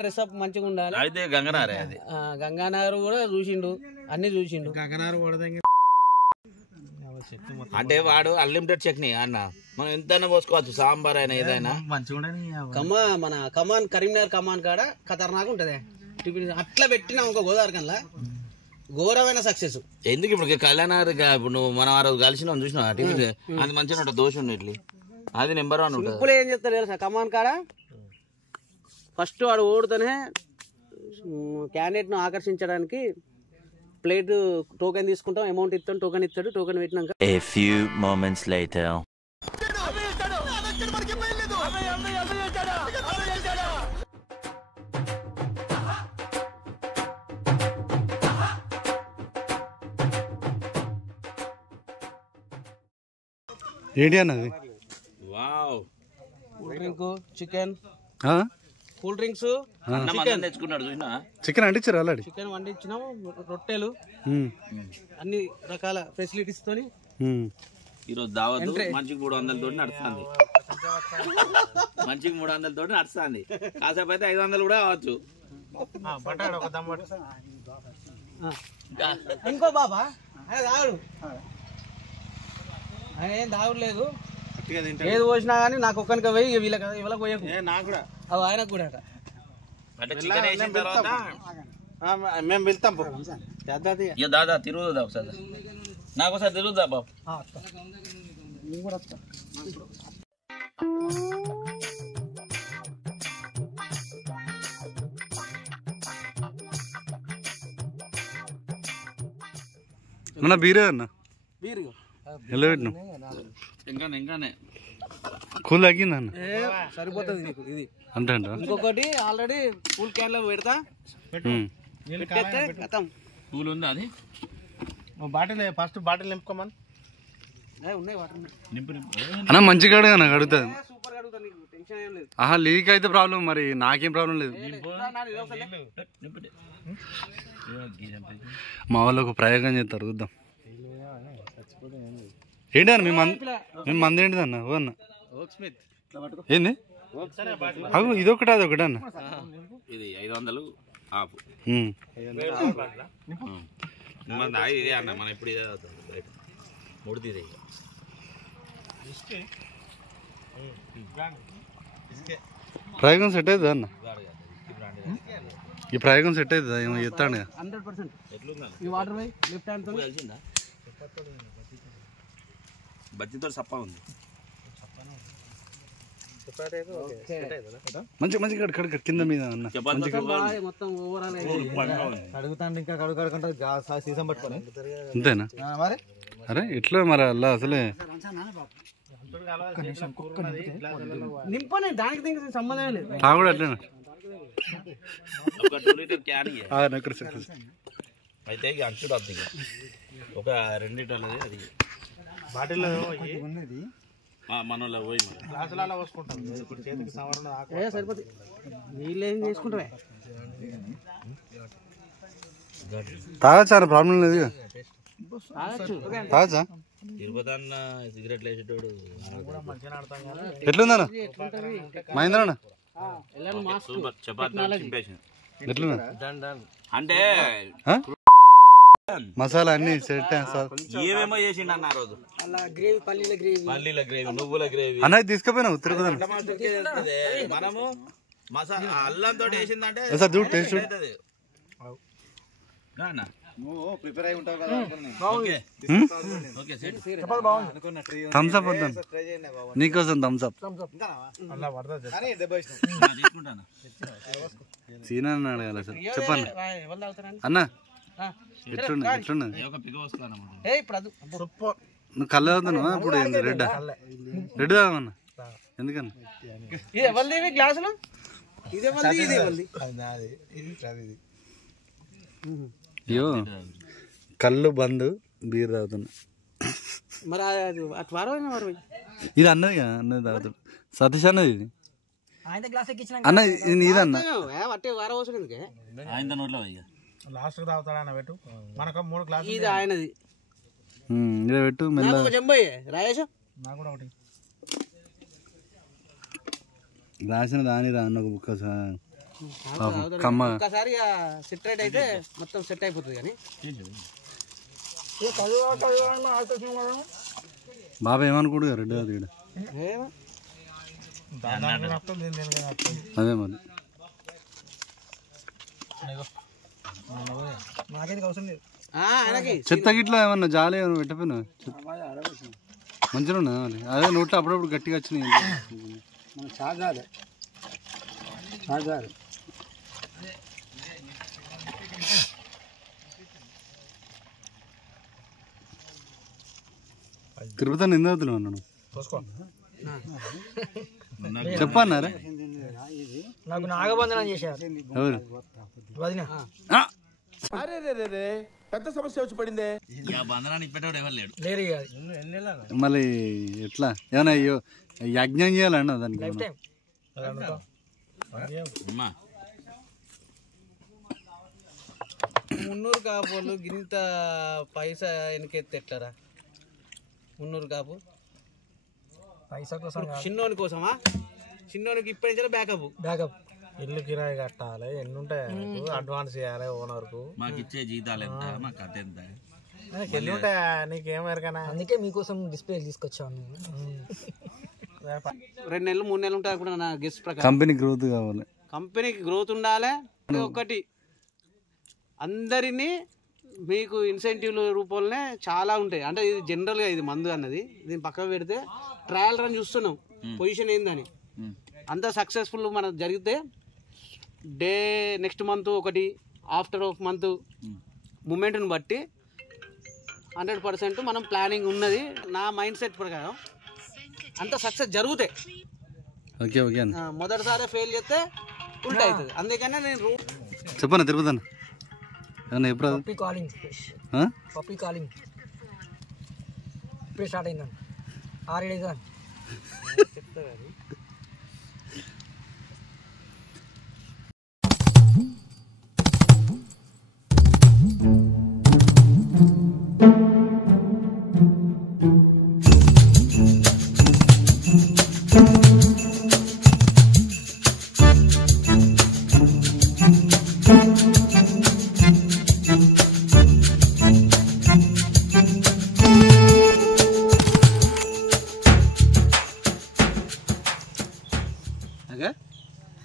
డ్రెస్ అప్ మంచిగా ఉండాలి అయితే గంగనారే అది గంగానగర్ కూడా చూసిండు అన్ని చూసిండు అంటే వాడు అన్లిమిటెడ్ చట్నీ అన్న మనం ఎంతైనా పోసుకోవచ్చు సాంబార్ అయినా ఏదైనా మన కమాన్ కరీంనగర్ కమాన్ కాడ ఖతర్నాక్ ఉంటది టిఫిన్ అట్లా పెట్టినా ఒక గోదావరి కల్లా ఘోరమైన సక్సెస్ ఎందుకు ఇప్పుడు కళ్యాణారు ఇప్పుడు నువ్వు మనం ఆ రోజు కలిసిన చూసినా టిఫిన్ అది మంచిగా ఉంటుంది దోశ ఉండి ఇడ్లీ అది నెంబర్ 1 ఉంటుంది ఇప్పుడు ఏం చెప్తారు తెలుసా కమాన్ కాడ ఫస్ట్ వాడు ఓడుతూనే క్యాండిడేట్ను ఆకర్షించడానికి ప్లేట్ టోకెన్ తీసుకుంటాం అమౌంట్ ఇస్తాం టోకెన్ ఇస్తాడు టోకెన్ పెట్టినాక A few moments later ఏంటి అన్నది wow cool drink chicken cool drinks తెచ్చుకున్నాడు చూసినా చికెన్ అంటించారు ఆల్రెడీ చికెన్ వండించినాము రొట్టెలు అన్ని రకాల ఫెసిలిటీస్ తోని ఈరోజు దావత్ మంచికి 300 తోటి నడుస్తుంది మంచికి 300 తోటి నడుస్తుంది కాసేపు అయితే 500 కూడా కావచ్చు ఇంకో బాబా తాగుడు ఆయన ఏం తాగులేదు ఏది పోసినా కానీ నాకు ఒక్కరికి పోయి వీళ్ళకి పోయకు నాకు కూడా అవి ఆయనకు కూడా అంటే చికెన్ వేసిన తర్వాత మేము వెళ్తాం దాదా తిరుగుదా ఒకసారి నాకు ఒకసారి తిరుగుదా బాబు అన్న బీరే అన్న బీరు ఎలా పెట్టినా ఇంకానే కూల్ తగ్గింది అన్న సరిపోతుంది నీకు ఇది అంతే అంట ఇంకొకటి ఆల్రెడీ ఫుల్ క్యాన్ లో పెడతా పెట్టేస్తే ఖతం. పూలు ఉంది అది బాటిల్ ఫస్ట్ బాటిల్ నింపుకోమని ఉన్నాయి వాటర్ ఉన్నాయి. నింపు అన్న మంచిగా అడుగు అన్న అడుగుతుంది సూపర్ గా అడుగుతా నీకు టెన్షన్ ఏం లేదు. ఆహా లీక్ అయితే ప్రాబ్లం మరి నాకేం ప్రాబ్లం లేదు మా వాళ్ళు ఒక ప్రయోగం చేస్తారు చూద్దాం ఏంటి అన్న మీ మంది ఏంటిది అన్న ఓ అన్న ఏంది అవు ఇదొకటి అదొకటి అన్న ఇది 500 ఆఫ్ ఇదే అన్న మనం ఇప్పుడు ఇదే అవుతుంది మూడు తీరే ప్రయోగం సెట్ అవుతుందా అన్న ఈ ప్రయోగం సెట్ అవుతుందా ఏమో చెప్తాను 100% ఈ వాటర్ లెఫ్ట్ హ్యాండ్ తో తెలిసిందా బజ్జీతో సప్పా ఉంది మంచి కడ కింద మీద అన్న మొత్తం ఓవరాల్ అడుగుతాండి ఇంకా కడుగుకుంటే సీసం పట్టుకొని అంతేనా మరి అరే ఇట్లా మరి అలా అసలే నింపనే దానికి దీనికి సంబంధం లేదు. తాగుడు అట్లేనా ఒక 2 లీటర్ క్యాన్ అయితే ఇక అంచుడు వద్దు ఇక ఒక 2 లీటర్లది అది బాటిల్లో ఉన్నది మనలో పోయి గ్లాసులలో పోసుకుంటాం ఇప్పుడు చేతికి సవరణ సరిపోతుంది. వీళ్ళు ఏం చేసుకుంటారే తాగచ్చా ప్రాబ్లం లేదు తాగచ్చా తిరుపతి అన్న సిగరెట్లు వేసేటోడు ఎట్లుందన్న మహేంద్ర సూపర్ చపాతీ చింపేసిన ఎట్లున్నా అంటే మసాలా అన్ని సెట్ ఏమేమో చేసిండు అన్న ఆ రోజు గ్రేవీ పల్లీల గ్రేవీ నువ్వుల గ్రేవీ అన్న తీసుకుపోయినావు తిరుపతి మనము మసాలా అల్లంతో వేసిందంటే సార్ చూడు టేస్ట్ చూడు నువ్వు ప్రిపేర్ అయి ఉంటావు కదా ఓకే థమ్స్ అప్ వద్దాను నీకోసం థమ్స్ అప్ తీసుకుంటాను సీనా అన్నాడు కదా సార్ చెప్పండి అన్న ఎట్లున్నది ఒక పిగ వస్తాను నువ్వు కళ్ళు అవుతున్నావా అప్పుడు ఏంది రెడ్ తాగమన్నా ఎందుకన్నా ఇది ఎవరిది గ్లాసులు ఇదే అయ్యో కళ్ళు బంద్ బీర్ తాగుతున్నా మరి అటు వారం ఇది అన్నది కదా అన్నది తాగుతాడు సతీష్ అన్నది ఇది అన్న ఇది నీదన్న అట్టే వారం అవసరం ఎందుకే ఆయన నోట్లో ఇక లాస్ట్ తాగుతాడన్న పెట్టు మనకు 3 గ్లాసులు ఇది ఆయనది ఇదే పెట్టు మెల్ల జంబయ్యే రాయేష్ నాకు కూడా ఒకటి రాసిన దాని రా అన్న ఒక బుక్క కమ్మ ఒక్కసారి సెట్ అయితే మొత్తం సెట్ అయిపోతుంది కానీ బాబా ఏమనుకోడు రెడ్ అది ఇక్కడ అదే మరి నాకేది అవసరం లేదు చెత్త గిట్లా ఏమన్నా జాలి ఏమన్నా పెట్టపోయినా మంచిగా ఉన్నదా మరి అదే నోట్లో అప్పుడప్పుడు గట్టిగా వచ్చినాయి చాగాలి తిరుపతి నిందవుతున్నావు అన్నాను చెప్పన్నారా నాకు నాగబంధనం చేశారు ఎవరు పెద్ద సమస్య వచ్చి పడిందే బంధనాన్ని ఇప్పేటోడు ఎవరు లేడు మళ్ళీ ఎట్లా ఏమన్నా అయ్యో యజ్ఞం చేయాలన్నా దానికి ఏమన్నా? అమ్మా మున్నూరు కాపులు గింత పైసా వెనకెత్తి ఎట్లరా మున్నూరు కాపు పైసా కోసం చిన్నోని కోసమా చిన్నోనికి ఇప్పటి నుంచి బ్యాకప్ ఇల్లు కిరాయి కట్టాలి ఎన్ని ఉంటాయి అడ్వాన్స్ చేయాలి ఓనర్ కు మాకు ఇచ్చే జీతాలు ఎంత మా కథ ఎంత ఎన్ని ఉంటాయా నీకేం ఎరకనా అందుకే మీకోసం డిస్ప్లే తీసుకొచ్చాను 2 నెలలు 3 నెలలు ఉంటాయి అనుకుంటా నా గెస్ట్ ప్రకారం కంపెనీ గ్రోత్ కావాలి కంపెనీకి గ్రోత్ ఉండాలి ఒకటి అందరినీ మీకు ఇన్సెంటివ్ల రూపంలోనే చాలా ఉంటాయి అంటే ఇది జనరల్గా ఇది మందు అన్నది దీన్ని పక్కన పెడితే ట్రయల్ రన్ చూస్తున్నాం పొజిషన్ ఏందని. అంత సక్సెస్ఫుల్ మనకు జరిగితే నెక్స్ట్ మంత్ ఒకటి ఆఫ్టర్ ఆఫ్ మంత్ మూమెంట్ని బట్టి 100% మనం ప్లానింగ్ ఉన్నది. నా మైండ్ సెట్ ప్రకారం అంత సక్సెస్ జరుగుతాయి. ఓకే ఓకే అన్న. మొదటిసారి ఫెయిల్ చేస్తే ఉల్టా అవుతుంది. అందుకనే నేను చెప్పన్నా తిరుపతి అన్న అన్న ఎప్పుడు పప్పీ కాలింగ్ ఇప్పుడే స్టార్ట్ అయిందండి 6 days అని చెప్తా.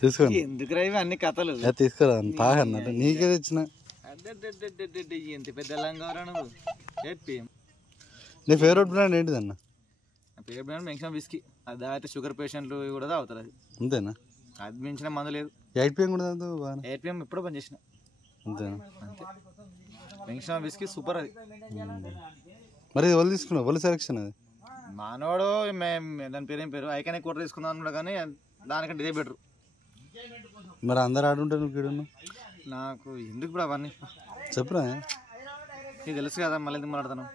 తీసుకోండి. ఎందుకు ఇవి అన్ని కథలు తీసుకురా తాగన్న నీకే తెచ్చిన. ఎంత పెద్ద లంగా నువ్వు చెప్పి. నీ ఫేవరెట్ బ్రాండ్ ఏంటిదన్న? Favourite brand mention whisky. అది తాగితే షుగర్ పేషెంట్లు కూడా తాగుతారు. అది అంతేనా? అది మించిన మందు లేదు. 8 PM కూడా తాగుతావు బాగా? 8 PM ఎప్పుడో పని చేసిన. అంతేనా? అంతే. మెన్షన్ విస్కీ సూపర్ అది. మరి వాళ్ళు తీసుకున్నావు వాళ్ళు సెలక్షన్ అది మానవాడు దాని పేరు ఏం పేరు ఐకానిక్ కోట తీసుకుందాం అనుకున్నా కానీ దానికంటే ఇదే బెటర్. మరి అందరు ఆడుంటే నువ్వు ఇక్కడ నాకు ఎందుకు ఇప్పుడు అవన్నీ చెప్పురా. నీకు తెలుసు కదా మళ్ళీ ఎందుకు మాట్లాడతాను.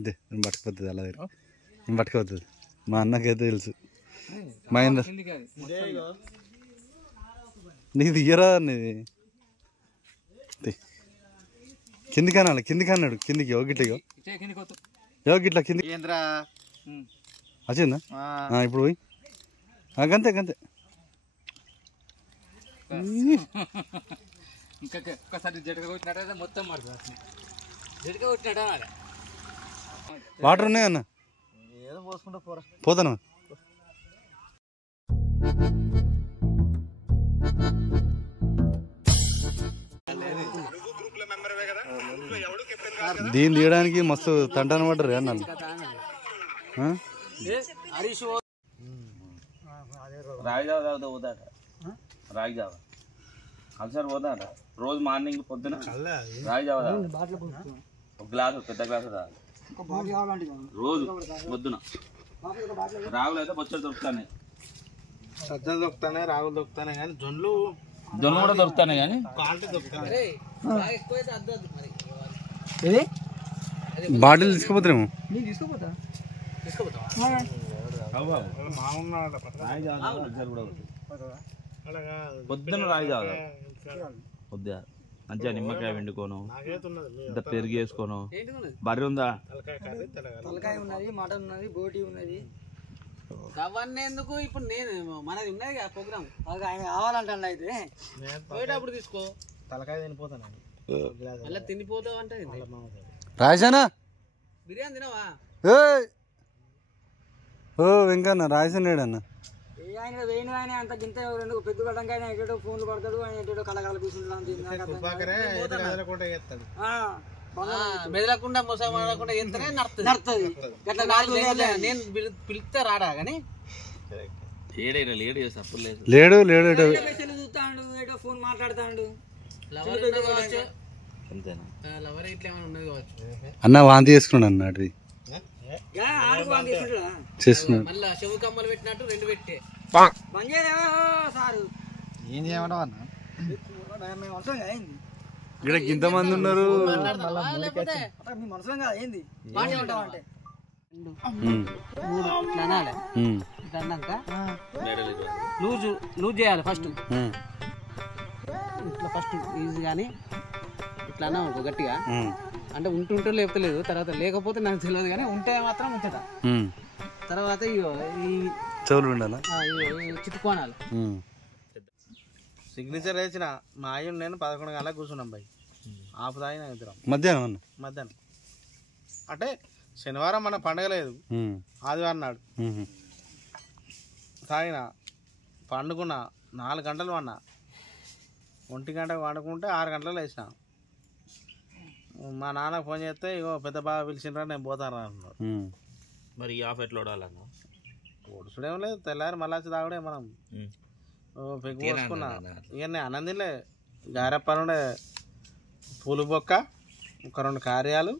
ఇదే పట్టుకుపోతుంది అలా నేను పట్టుకుపోతుంది. మా అన్నకైతే తెలుసు. మహేందర్ నీకు తీయరా నీది కిందికి అన్నాడు. కిందికి అన్నాడు. కిందికి యోగిట్లకి యోగిట్లా కిందికి వచ్చిందా? ఇప్పుడు పోయి గంతే గంతే. వాటర్ ఉన్నాయన్న ఏదో పోసుకుంటా పోరా. పోతాను. దీన్ని తీయడానికి మస్తు తంటాను పడ్డారు అన్నాళ్ళు. రాగి జావ తాగుతా పోతాట. రాగి జావ అల్సర్ పోతాట. రోజు మార్నింగ్ పొద్దున రాగి జావ తాగు. ఒక గ్లాసు పెద్ద గ్లాసు తాగు రోజు పొద్దున. రాగులు అయితే బొచ్చలు దొరుకుతాయి. సజ్జలు దొరుకుతానే రాగులు దొరుకుతానే కానీ జొన్ను కూడా దొరుకుతాయి కానీ బాటిల్ తీసుకుపోతారేమో. పొద్దున రాగి జావ పొద్దు మంచిగా నిమ్మకాయ వండుకోను ఇంత పెరుగు వేసుకోను. బర్రె ఉందా? తలకాయ ఉన్నది, మటన్ ఉన్నది, బోటి ఉన్నది. అవన్నీ ఎందుకు ఇప్పుడు నేను మనది ఉన్నది కదా ప్రోగ్రామ్. ఆయన కావాలంటాను అయితే పోయేటప్పుడు తీసుకో. తలకాయ తినిపోతాను మళ్ళీ తినిపోతావు అంటే రాజానా బిర్యానీ తినవా? ఓ వెంకన్న రాజానేడన్న ఆయన వేణు ఆయన అంత గింత రెండు పెద్ద పడ్డానికి ఆయన ఎక్కడో ఫోన్లు పడతాడు. ఆయన ఎక్కడో కళకళ మెదలకుండా మొస మాడకుండా ఎంతనే నడుతుంది. గట్లా నేను పిలిస్తే రాడా కానీ లేడు లేడు చూస్తాడు ఏటో ఫోన్ మాట్లాడతాడు. లవర్ ఇట్లా ఏమైనా ఉన్నది కావచ్చు. అన్న వాంతి చేసుకున్నాడు అన్న అటు చేసుకున్నాడు. మళ్ళా చెవు కమ్మలు పెట్టినట్టు 2 పెట్టే సారు ఏం చేయమంటావు అన్న? ఇక్కడ ఇంతమంది ఉన్నారు. మీ మనసులో కాదు ఏంది అంటే ఇట్లా అనాలి. ఇట్లా అన్నాక లూజ్ చేయాలి ఫస్ట్. ఇట్లా ఫస్ట్ ఈజీ కానీ ఇట్లా అన్నాం అనుకో గట్టిగా అంటే ఉంటుంటో లేకపోలేదు, తర్వాత లేకపోతే నాకు తెలియదు కానీ ఉంటే మాత్రం ఉంచట. తర్వాత ఈ చెవులు ఉండాలా చిట్టుకోనాలు సిగ్నేచర్ వేసిన మా అయ్య నేను 11 గంటలకు కూర్చున్నాం బై ఆపు తాగిన ఇద్దరం మధ్యాహ్నం అంటే శనివారం మన పండగ లేదు, ఆదివారం నాడు తాగిన పండుకున్న 4 గంటలు పన్నా. 1 గంటకు పండుకుంటే 6 గంటలు వేసిన. మా నాన్నకు ఫోన్ చేస్తే ఇగో పెద్ద బాగా పిలిచిండ్రా నేను పోతాను అన్నాడు. మరి ఆఫ్ ఎట్లా ఓడాలన్నా ఓడుచుడేం లేదు, తెల్లారి మళ్ళీ వచ్చి తాగుడే. మనం పెగ్గు పోసుకున్నా ఇక నేను అన్నందిలే గారెప్పనుండే పూలు బొక్క ఒక 2 కార్యాలు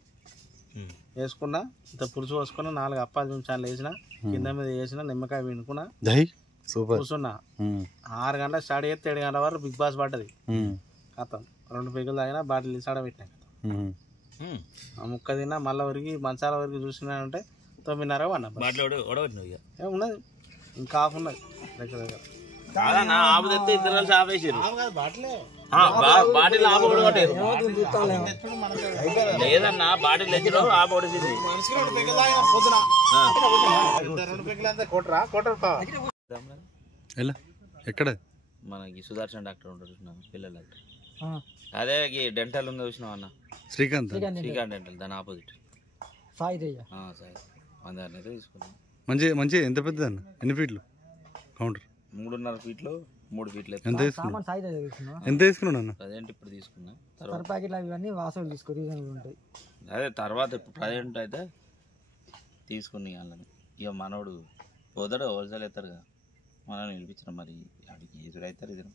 వేసుకున్నా, ఇంత పులుసు పోసుకున్నా, 4 అప్పాలు చూసాను వేసిన, కింద మీద వేసిన నిమ్మకాయ వినుకున్నా, కూర్చున్నా. 6 గంటలకు స్టార్ట్ చేస్తే 7 గంటల వరకు బిగ్ బాస్ పడ్డది. కథం 2 పెగ్గులు తాగినా బాటిల్ తీసాడ పెట్టినా. ఆ ముక్క తిన్నా మళ్ళీ వరకు మంచాల వరకు చూసినానంటే 9:30 అన్న ఉన్నది, ఇంకా ఆఫ్ ఉన్నది దగ్గర దగ్గర. ఆపుతే ఇద్దరు కలిసి ఆపేసారు బాటిల్ ఆపకూడదు లేదన్నా, బాటిల్ తెచ్చిన ఆపకూడదు. ఎక్కడ మనకి సుదర్శన్ డాక్టర్ ఉంటారు చూసినా, పిల్లల డాక్టర్. అదే డెంటల్ ఉందో చూసినావు అన్న, శ్రీకాంత్ డెంటల్, దాని ఆపోజిట్ అయితే తీసుకున్నాం. మంచి ఎంత పెద్దది అన్న? ఎన్ని ఫీట్లు కౌంటర్? 3.5 ఫీట్లు 3 ఫీట్లు. ఎంత తీసుకున్నాడు అన్న? ప్రజెంట్ ఇప్పుడు తీసుకున్నా, అదే తర్వాత ఇప్పుడు ప్రజెంట్ అయితే తీసుకుని వాళ్ళని. ఇక మనోడు పోతాడు, హోల్సేల్ ఎత్తారు కదా, మనం నిలిపించిన మరి అడిగి ఎదురు అవుతారు ఇద్దరు.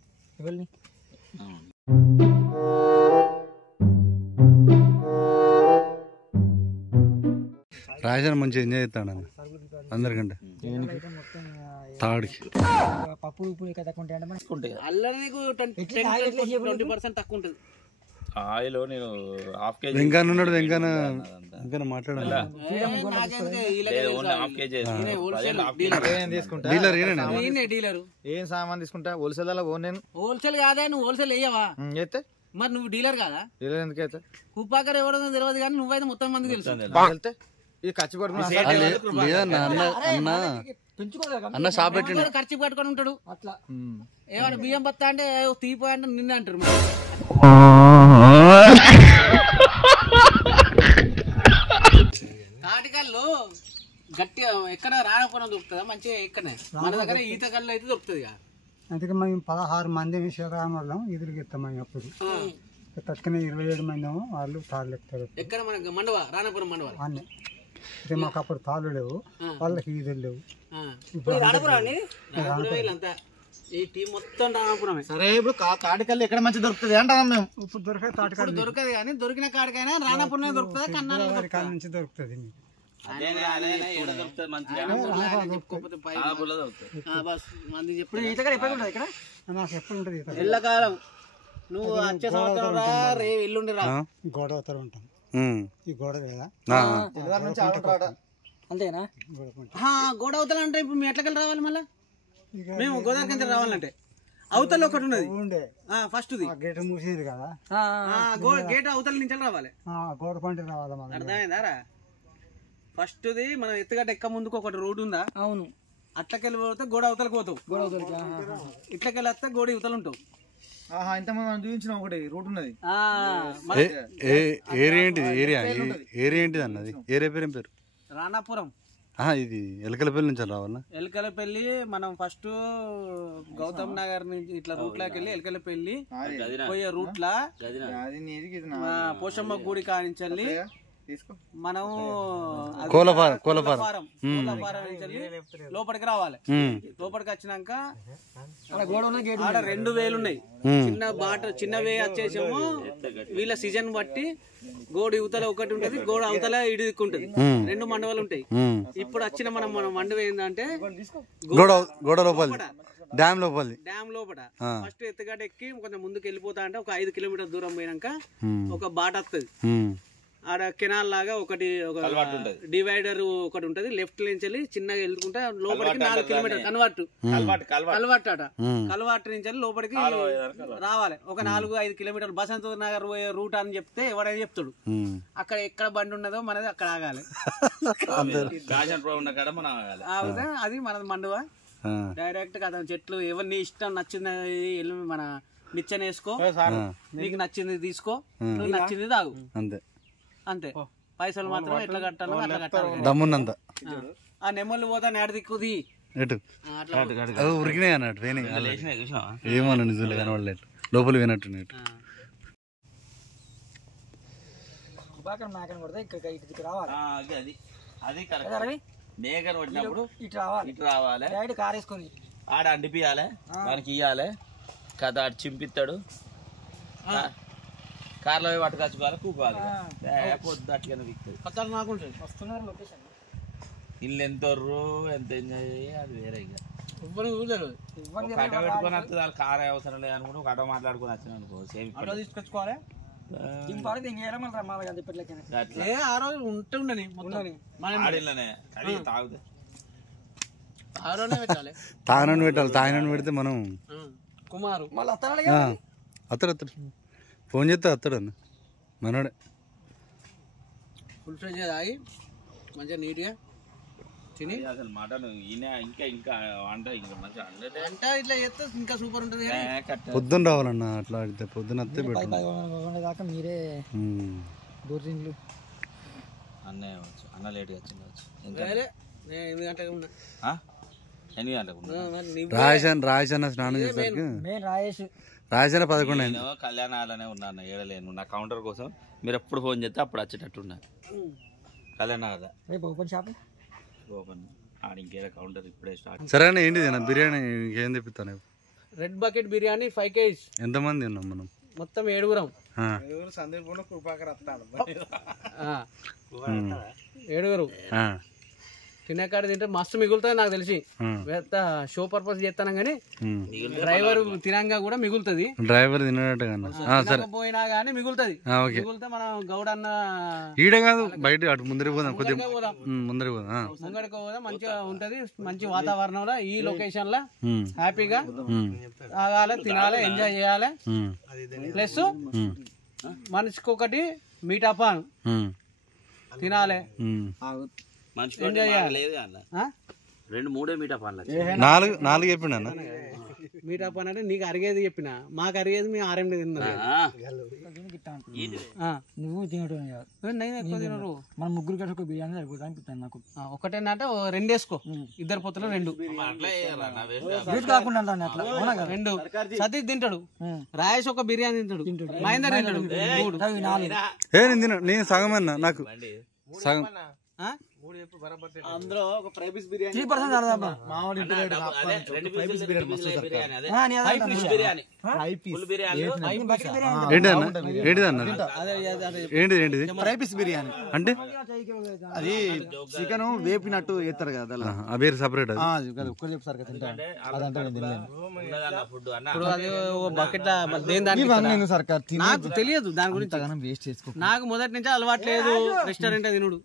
రాజాను మంచిగా ఎంజాయ్ చేస్తాడు అన్న అందరికంటే. తాడికి పప్పు ఉప్పు తక్కువ ఆయిల్ నేను హాఫ్ కేజీ వెంకన్న ఉన్నాడు, వెంకన్న మాట్లాడాలి. డీలర్ ఏం సామాన్ తీసుకుంటా? హోల్సేల్ అలా పోను నేను. హోల్సేల్ కాదా, నువ్వు హోల్సేల్ వేయవా? అయితే మరి నువ్వు డీలర్ కాదా? డీలర్ ఎందుకైతే కుప్పాకర్ ఎవరో తెలియదు కానీ నువ్వైతే మొత్తం మంది తెలుసు. వెళ్తే ఈ ఖర్చు పడుకున్నా అన్న షాప్ పెట్టిండు, ఖర్చు పట్టుకొని ఉంటాడు. అట్లా ఏమైనా బియ్యం బత్తా అంటే తీపోయి అంటే నిన్నే అంటారు. తాటికల్లు గట్టిగా ఎక్కడ రానపురం దొరుకుతుందా మంచిగా? ఎక్కడనే మన దగ్గర ఈత కళ్ళు అయితే దొరుకుతుంది. అందుకే మేము 16 మందిని శివరామం ఎదురుకి ఎత్తాం. అప్పుడు తక్కువ 27 మంది వాళ్ళు తాళ్ళు ఎక్కుతారు. ఎక్కడ మన మండవ రానపురం మండవ అన్నీ అయితే మాకు అప్పుడు తాళ్ళు లేవు, వాళ్ళకి ఈదులు లేవు. ఈ టీం మొత్తం రానపురమే. సరే ఇప్పుడు తాటికల్లు ఎక్కడ మంచి దొరుకుతుంది అంటాం మేము. ఇప్పుడు దొరికే తాటికల్లు దొరకదు కానీ దొరికిన కాడికైనా రానపురం దొరుకుతుంది, కన్నా కాడ నుంచి దొరుకుతుంది. నాకు ఎప్పుడు ఉంటుంది ఎల్లకాలం నువ్వు వచ్చే సంవత్సరం రా, రే ఎల్లుండి రా. గోడ అవతల ఉంటాం, ఈ గోడ లేదా అంతేనా? గోడ అవతల అంటే ఇప్పుడు మీ ఎట్లకెళ్ళి రావాలి? మళ్ళీ మేము గోదావరి కింద రావాలంటే అవతల ఒకటి ఉన్నది ఫస్ట్ గేట్ మూసేది కదా, గేట్ అవతల నుంచి రావాలి, గోడ పంట రావాలి. అర్థమైందారా? ఫస్ట్ ది మనం ఎత్తుగడ్డ ఎక్క ముందుకు ఒకటి రోడ్డు ఉందా? అవును. అట్లకెళ్ళి పోతే గోడ అవతలకి పోతావు, గోడ అవతలకి. ఇట్లకెళ్ళి వస్తే గోడ ఇవతలు ఉంటావు. ఇంత మనం చూపించిన ఒకటి రోడ్ ఉన్నది. ఏరియా ఏంటిది? ఏరియా ఏంటిది అన్నది? ఏరియా పేరు ఏం పేరు? రానాపురం. ఇది ఎలకలపల్లి నుంచి రావాలా? ఎలకలపల్లి మనం ఫస్ట్ గౌతమ్ నగర్ నుంచి ఇట్లా రూట్ లోకి వెళ్ళి ఎలకలపల్లి పోయే రూట్ లా పోషమ్మ గుడి కానించాలి. మనం కోలఫారం లోపలికి రావాలి. లోపలికి వచ్చినాక ఆడ 2 వేలు ఉన్నాయి. చిన్న వే వచ్చేసేమో వీళ్ళ సీజన్ బట్టి గోడ యువతల ఒకటి ఉంటది, గోడ అవతల ఇటు దిక్కు ఉంటది. 2 మండవాలు ఉంటాయి. ఇప్పుడు వచ్చిన మనం మండవ ఏంటంటే గోడ లోపల డ్యామ్ లోపల ఫస్ట్ ఎత్తుగడ్డ ఎక్కి కొంచెం ముందుకు వెళ్ళిపోతా అంటే ఒక 5 కిలోమీటర్ దూరం పోయినాక ఒక బాట వస్తుంది. ఆడ కెనాల్ లాగా ఒకటి ఒక డివైడర్ ఒకటి ఉంటది. లెఫ్ట్ నుంచి వెళ్ళి చిన్నగా వెళ్తుకుంటా లోపలికి 4 కిలోమీటర్ కన్వర్ట్ అట. కల్వర్ట్ నుంచి వెళ్ళి లోపలికి రావాలి. ఒక 4-5 కిలోమీటర్లు బసంత నగర్ రూట్ అని చెప్తే ఎవడైనా చెప్తాడు. అక్కడ ఎక్కడ బండి ఉన్నదో మనది అక్కడ ఆగాలి. అది మనది మండువా. డైరెక్ట్ కదా చెట్లు ఎవరిని ఇష్టం నచ్చింది మన నిచ్చెన వేసుకో, నీకు నచ్చింది తీసుకో, నీకు నచ్చింది తాగు, అంతే. పైసలు మాత్రం ఎట్లా కట్టాలో అట్లా కట్టాలి. దమ్మున్నంత ఆ నెమ్మలు పోతా నేడ దిక్కుది ఉరికినాయి అన్నట్టు ఏమన్నా నిజంగా కనబడలేదు లోపల వినట్టు మేకను కొట్టినప్పుడు ఇటు రావాలి, కార్ వేసుకొని ఆడ అండిపియాలి, మనకి ఇయ్యాలి కథ ఆడు చింపిస్తాడు, కార్లో పోయి పట్టుకొచ్చుకోవాలి, కూకోవాలి. పొద్దు అట్లా ఇల్లు ఎంత ఎంత ఎంజాయ్ అది వేరే. ఇక కట్ట పెట్టుకొని వస్తుంది వాళ్ళు కార్ అవసరం లేదు అనుకుంటే ఒక ఆటో మాట్లాడుకొని వచ్చిన అనుకో సేమ్ తీసుకొచ్చుకోవాలి. తాగనని పెట్టాలి. తాగినని పెడితే మనం కుమారు అత్తడు ఫోన్ చేస్తే అత్తడు అన్న మనోడే ఫుల్ ఫ్రెష్ తాగి మంచిగా నీట్గా తిని అసలు మటన్ ఇంకా వంట మంచిగా వంట ఇట్లా చేస్తే ఇంకా సూపర్ ఉంటుంది. పొద్దున్న రావాలన్న అట్లా అడిగితే పొద్దున వస్తే దాకా మీరే దూరిండ్లు అన్న లేట్గా వచ్చింది. 8 గంటలకు ఉన్నా. ఎన్ని గంటలకు రాజన్న స్నానం చేసరికి రాజన్న 11 అయింది. కళ్యాణాలనే ఉన్నాను, ఏడలేను. నా కౌంటర్ కోసం మీరు ఎప్పుడు ఫోన్ చేస్తే అప్పుడు వచ్చేటట్టు ఉన్నా. కళ్యాణ ఓపెన్ షాప్ ఓపెన్ ఆడ ఇంకేదో కౌంటర్ ఇప్పుడే స్టార్ట్. సరేనా ఏంటి బిర్యానీ ఇంకేం తెప్పిస్తాను? Red bucket biryani 5 kgs. ఎంతమంది ఉన్నాం మనం? మొత్తం 7 తినేకాడ తింటే మస్తు మిగులుతుంది నాకు తెలిసి. షో పర్పస్ చేస్తాను కానీ డ్రైవర్ తినంగా కూడా మిగులుతుంది. డ్రైవర్ తినట్టు పోయినా గానీ మిగులుతుంది. మిగులితే మనం గౌడన్న ఈడ కాదు బయట అటు ముందరికి పోదాం, కొద్దిగా ముందరికి పోదాం. మంచిగా ఉంటది, మంచి వాతావరణంలో ఈ లొకేషన్ లో హ్యాపీగా తాగాలి, తినాలి, ఎంజాయ్ చేయాలి. ప్లస్ మనిషికి ఒకటి మీటా పాన్ తినాలి, ఎంజాయ్ చేయాలి. 2-3 మీటా పాన్లు 4 చెప్పిండు అన్న. మీటా పాన్ అంటే నీకు అరిగేది చెప్పిన, మాకు అరిగేది మేము 6 తిన్నాం. నువ్వు తినటం తినరు. మన ముగ్గురు కలిసి ఒక బిర్యానీ సరిపోతుంది అనిపిస్తుంది నాకు. ఒకటేనంటే 2 వేసుకో, 2 పొత్తులు 2 కాకుండా 2. సతీష్ తింటాడు, రాయేష్ ఒక బిర్యానీ తింటాడు, మహేందర్ తింటాడు 3. నేను సగం అన్నా, నాకు సగం. అందులో ఒక ఫ్రై పీస్ బిర్యానీ ఏంటిది అన్నది? ఏంటిది ఫ్రై పీస్ బిర్యానీ అంటే? అది చికెన్ వేపినట్టు చేస్తారు కదా, ఆ పేరు సపరేట్. నాకు తెలియదు దాని గురించి, వేస్ట్ చేసుకో. నాకు మొదటి నుంచి అలవాటు లేదు రెస్టారెంట్ తినుడు.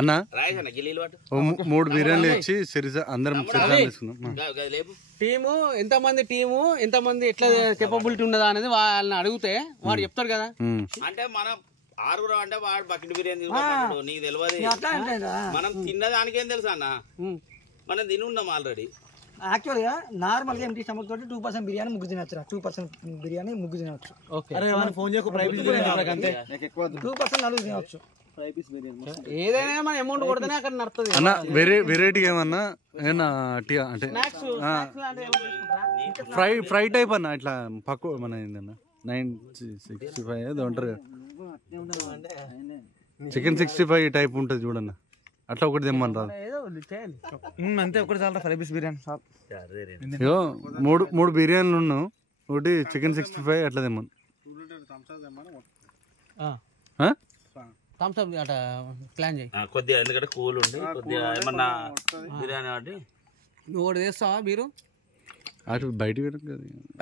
అన్న 3 బిర్యానీలు ఇచ్చి అందరం టీము ఎంతమంది ఎట్లా కెపబిలిటీ ఉన్నదా అనేది వాళ్ళని అడిగితే వాడు చెప్తాడు కదా. అంటే మనం 6 అంటే వాడు బకెట్ బిర్యానీ తీసుకుంటాడు, నీకు తెలియదు. మనం తిన్నదానికేం తెలుసా అన్న, మనం తిని ఉన్నాం ఆల్రెడీ. యాక్చువల్గా నార్మల్గా ఎంటీ స్టమక్ తోటి 2% బిర్యానీ ముగ్గురు తినచ్చు. 2% బిర్యానీ ముగ్గురు తినవచ్చు. 2% నలుగురు తినవచ్చు. ఏదైనా మన అమౌంట్ కొడితేనే అక్కడ నడుతుంది అన్న. వెరైటీ ఏమన్నా అంటే ఫ్రై టైప్ అన్న, ఇట్లా పక్క మన ఏందన్నా 965 ఏదో ఉంటారు, చికెన్ 65 టైప్ ఉంటుంది చూడన్న, అట్లా ఒకటి తెమ్మంటారు అంతే. ఒకటి చాలా ఫ్రై పీస్ బిర్యానీ 3 బిర్యానీలు ఉన్నావు, ఒకటి చికెన్ 65 అట్లా తెమ్మను. థమ్స్అప్ అట్లా ప్లాన్ చేయి కొద్దిగా, ఎందుకంటే కూల్ ఉండి కొద్దిగా ఏమన్నా బిర్యానీ వాటి. నువ్వు ఒకటి చేస్తావా? మీరు అటు బయటికి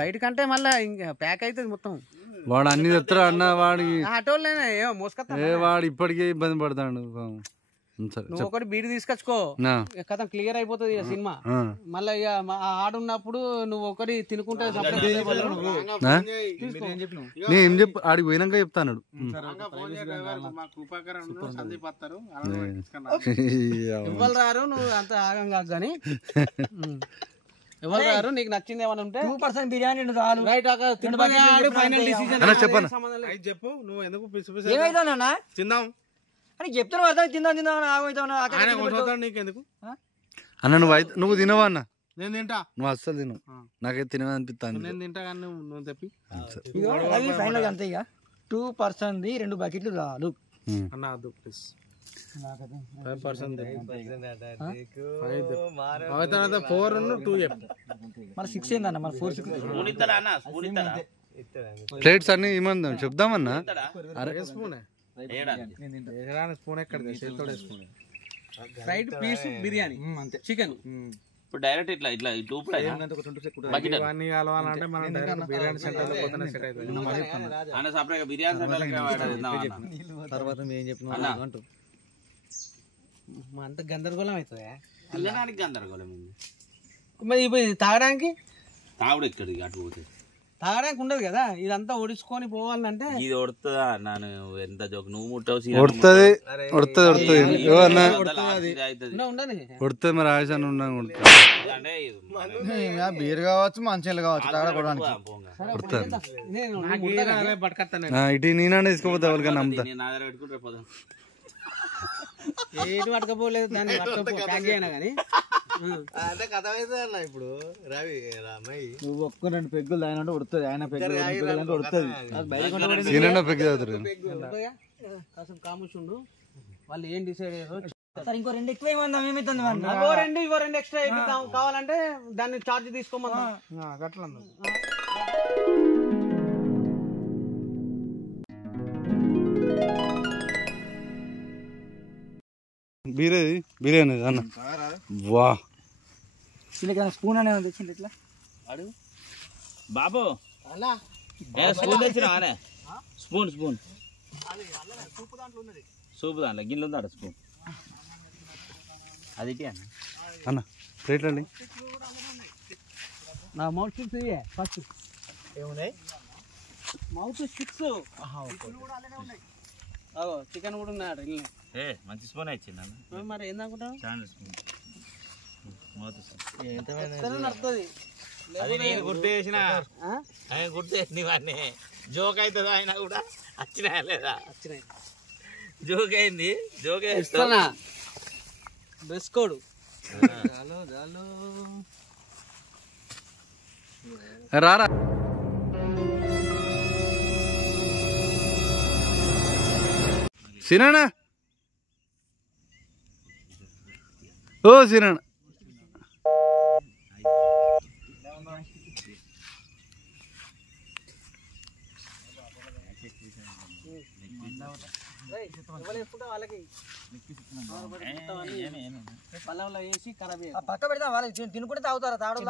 బయటకంటే మళ్ళీ ఇంకా ప్యాక్ అవుతుంది మొత్తం. వాడు అన్ని తెస్తాడు అన్న వాడికి ఆటోళ్ళైనా ఏమో మోసుకొస్తా. వాడు ఇప్పటికే ఇబ్బంది పడతాడు. నువ్వు ఒకటి బీడి తీసుకొచ్చుకో, కథ క్లియర్ అయిపోతుంది ఇక సినిమా. మళ్ళీ ఇక ఆడున్నప్పుడు నువ్వు ఒకటి తినుకుంటే ఏం చెప్పు ఆడికి పోయినాక చెప్తాను. ఎవరు రారు, నువ్వు అంత ఆగం కాదు కానీ ఎవరు రారు. నీకు నచ్చింది ఏమైనా ఉంటే 2% బిర్యానీ చాలు. ఫైనల్ డిసిజన్ చెప్పను చెప్పు. నువ్వు ఎందుకు ఏమైందన్నా తిందాం అని చెప్తాను అర్థం. తిందాం నీకెందుకు అన్న నువ్వు తినవా అన్న? నేను తింటా. నువ్వు అస్సలు తిను, నాకైతే తినవనిపిస్తాను. నేను తింటా కానీ నువ్వు తెప్పి ఫైనల్ అంతే. ఇక 2% 2 బకెట్లు చాలు అన్న. అది ప్లీజ్ 5% 4 2 చెప్పు. మన 6 ఏందన్న, మన 4 6 ప్లేట్స్ అన్ని ఏమందాం చెప్దామన్నా. స్పూన్ ఎక్కడ ఫ్రైడ్ పీస్ బిర్యానీ చికెన్. ఇప్పుడు డైరెక్ట్ ఇట్లా ఇట్లా ఇవన్నీ కలవాలంటే మనం డైరెక్ట్ బిర్యానీ సెంటర్ పోతేనే సెట్ అవుతుంది. అన్న సపరేట్ బిర్యానీ సెంటర్ తర్వాత ఏం చెప్పిన అంత గందరగోళం అవుతుందా? తినడానికి గందరగోళం. మరి తాగడానికి తాగుడు ఎక్కడికి అటు పోతే తాగడానికి ఉండదు కదా. ఇదంతా ఒడుచుకొని పోవాలంటే ఇది ఒడుతుందా? నన్ను ఎంత జోక్ నువ్వు ముట్టవు కొడుతుంది మరి ఆయుషాన్ని ఉన్నాను అంటే బీర్ కావచ్చు మంచిగా కావచ్చు ఇటు నేనంటే తీసుకోపోతే ఎవరికైనా అమ్ముతా. నేను ఆధార పెట్టుకుంటే పోదాం. ఏది పట్టుకపోలేదు దాన్ని ప్యాక్ చేయనా కానీ అంటే కథ అయితే అన్న. ఇప్పుడు రవి రామయ్య నువ్వు ఒక్క 2 పెగ్గులు తాగినట్టు ఉడుతుంది. ఆయన పెగ్గులు ఉడుతుంది. కాసేపు కాముషుండు. వాళ్ళు ఏం డిసైడ్ అయ్యారో. ఇంకో 2 ఎక్కువ ఏమన్నా ఏమైతుంది? ఇవో 2 ఎక్స్ట్రా వేపిద్దాం. కావాలంటే దాన్ని చార్జ్ తీసుకోమన్నా. గట్ల బిర్యానీ అన్న. వా స్పూన్ అనే ఉంది ఇట్లా అడుగు బాబు. స్పూన్ తెచ్చినా స్పూన్ సూపు దాంట్లో గిన్నెలు ఉందా స్పూన్? అది అన్న ప్లేట్లు అండి. నా మౌత్ స్టిక్స్ ఫస్ట్ ఏమున్నాయి? మౌత్ స్టిక్స్ చికెన్ కూడా ఉన్నాడు. మంచి స్పూన్ ఇచ్చింది. మరి ఏందనుకుంటావు? నడుతుంది. అది నేను గుర్తు చేసిన ఆయన గుర్తు చేసిన వాడిని. జోక్ అవుతుంది ఆయన కూడా వచ్చినాయా లేదా? వచ్చినాయి. జోక్ అయింది. జోక్ ఇస్తానా డ్రెస్ కోడ్ రారా. సినానా ఓ సినానా పక్క పెడతా వాళ్ళు తినుకుంటే తాగుతారా? తాగడం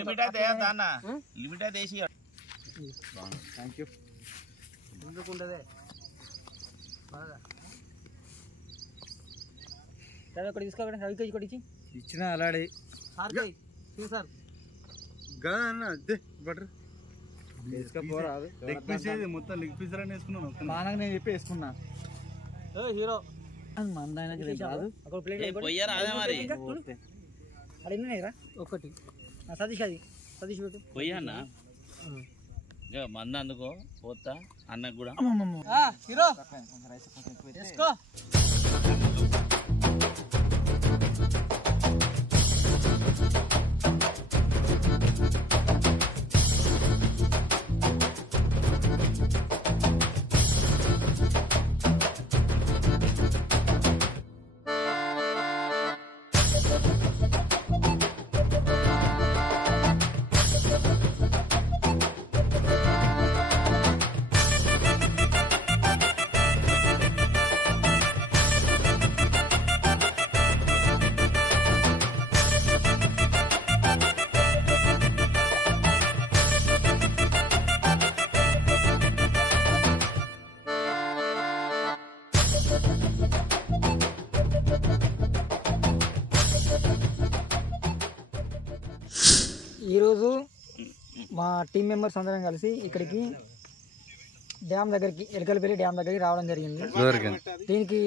లిమిట్ అయితే లిమిట్ అయితే వేసి. Thank you. ఎందుకుండదే ఒకటి తీసుకోబెట్టండి. రవికేజీ ఒకటి ఇచ్చి ఇచ్చిన Alladi sir butter తీసుకోపోరాదు. Leg piece మొత్తం లెగ్ పీస్ అని వేసుకున్నాను. బాగా నేను చెప్పి వేసుకున్నా. హీరో ఒకటి సతీష్ అది సతీష్ పెట్టు పోయన్నా మంద అందుకో పోతా అన్నకు కూడా. హీరో ఈరోజు మా టీం మెంబర్స్ అందరం కలిసి ఇక్కడికి డ్యామ్ దగ్గరికి ఎలకలపల్లి డ్యామ్ దగ్గరికి రావడం జరిగింది. దీనికి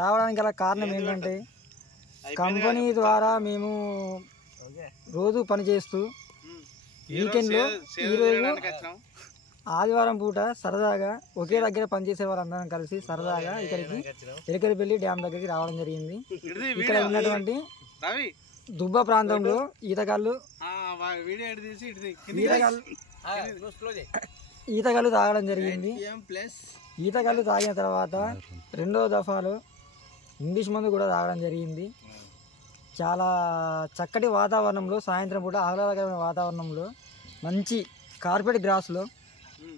రావడానికి గల కారణం ఏంటంటే కంపెనీ ద్వారా మేము రోజు పనిచేస్తూ వీకెండ్లో ఈరోజు ఆదివారం పూట సరదాగా ఒకే దగ్గర పనిచేసే వాళ్ళందరం కలిసి సరదాగా ఇక్కడికి ఎలకలపల్లి డ్యామ్ దగ్గరికి రావడం జరిగింది. ఇక్కడ ఉన్నటువంటి దుబ్బ ప్రాంతంలో ఈతగాళ్ళు తాగడం జరిగింది. ఈతగాళ్ళు తాగిన తర్వాత రెండో దఫాలో ఇంగ్లీష్ మందు కూడా తాగడం జరిగింది. చాలా చక్కటి వాతావరణంలో సాయంత్రం పూట ఆహ్లాదకరమైన వాతావరణంలో మంచి కార్పెట్ గ్రాస్లో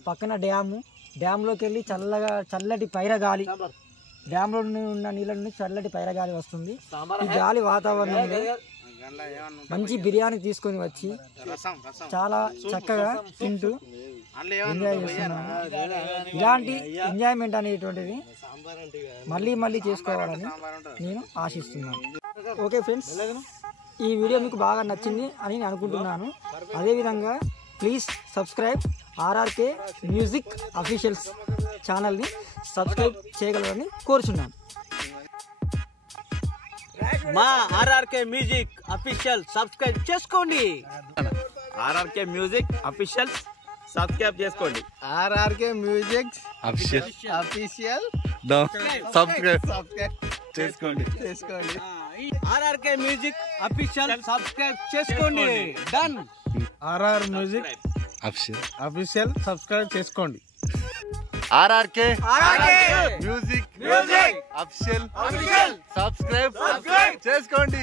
పక్కన డ్యామ్లోకి వెళ్ళి చల్లటి పైరగాలి, డ్యామ్లో ఉన్న నీళ్ళ నుండి చల్లటి పైరగాలి వస్తుంది. ఈ గాలి వాతావరణంలో మంచి బిర్యానీ తీసుకొని వచ్చి చాలా చక్కగా తింటూ ఎంజాయ్ చేస్తున్నాను. ఇలాంటి ఎంజాయ్మెంట్ అనేటువంటిది మళ్ళీ చేసుకోవాలని నేను ఆశిస్తున్నాను. ఓకే ఫ్రెండ్స్, ఈ వీడియో మీకు బాగా నచ్చింది అని నేను అనుకుంటున్నాను. అదేవిధంగా please subscribe RRK music officials ఛానల్ని సబ్స్క్రైబ్ చేయగలరని కోరుచున్నాను. మా ఆర్ఆర్కే మ్యూజిక్ అఫీషియల్ సబ్స్క్రైబ్ చేసుకోండి. ఆర్ఆర్కే మ్యూజిక్ అఫీషియల్ సబ్స్క్రైబ్ చేసుకోండి. ఆర్ఆర్కే మ్యూజిక్ అఫీషియల్ సబ్స్క్రైబ్ చేసుకోండి. ఆర్ఆర్కే మ్యూజిక్ అఫీషియల్ సబ్స్క్రైబ్ చేసుకోండి. Done. RR music official subscribe చేసుకోండి. ఆర్ఆర్కే మ్యూజిక్ అఫీషియల్ సబ్స్క్రైబ్ చేసుకోండి.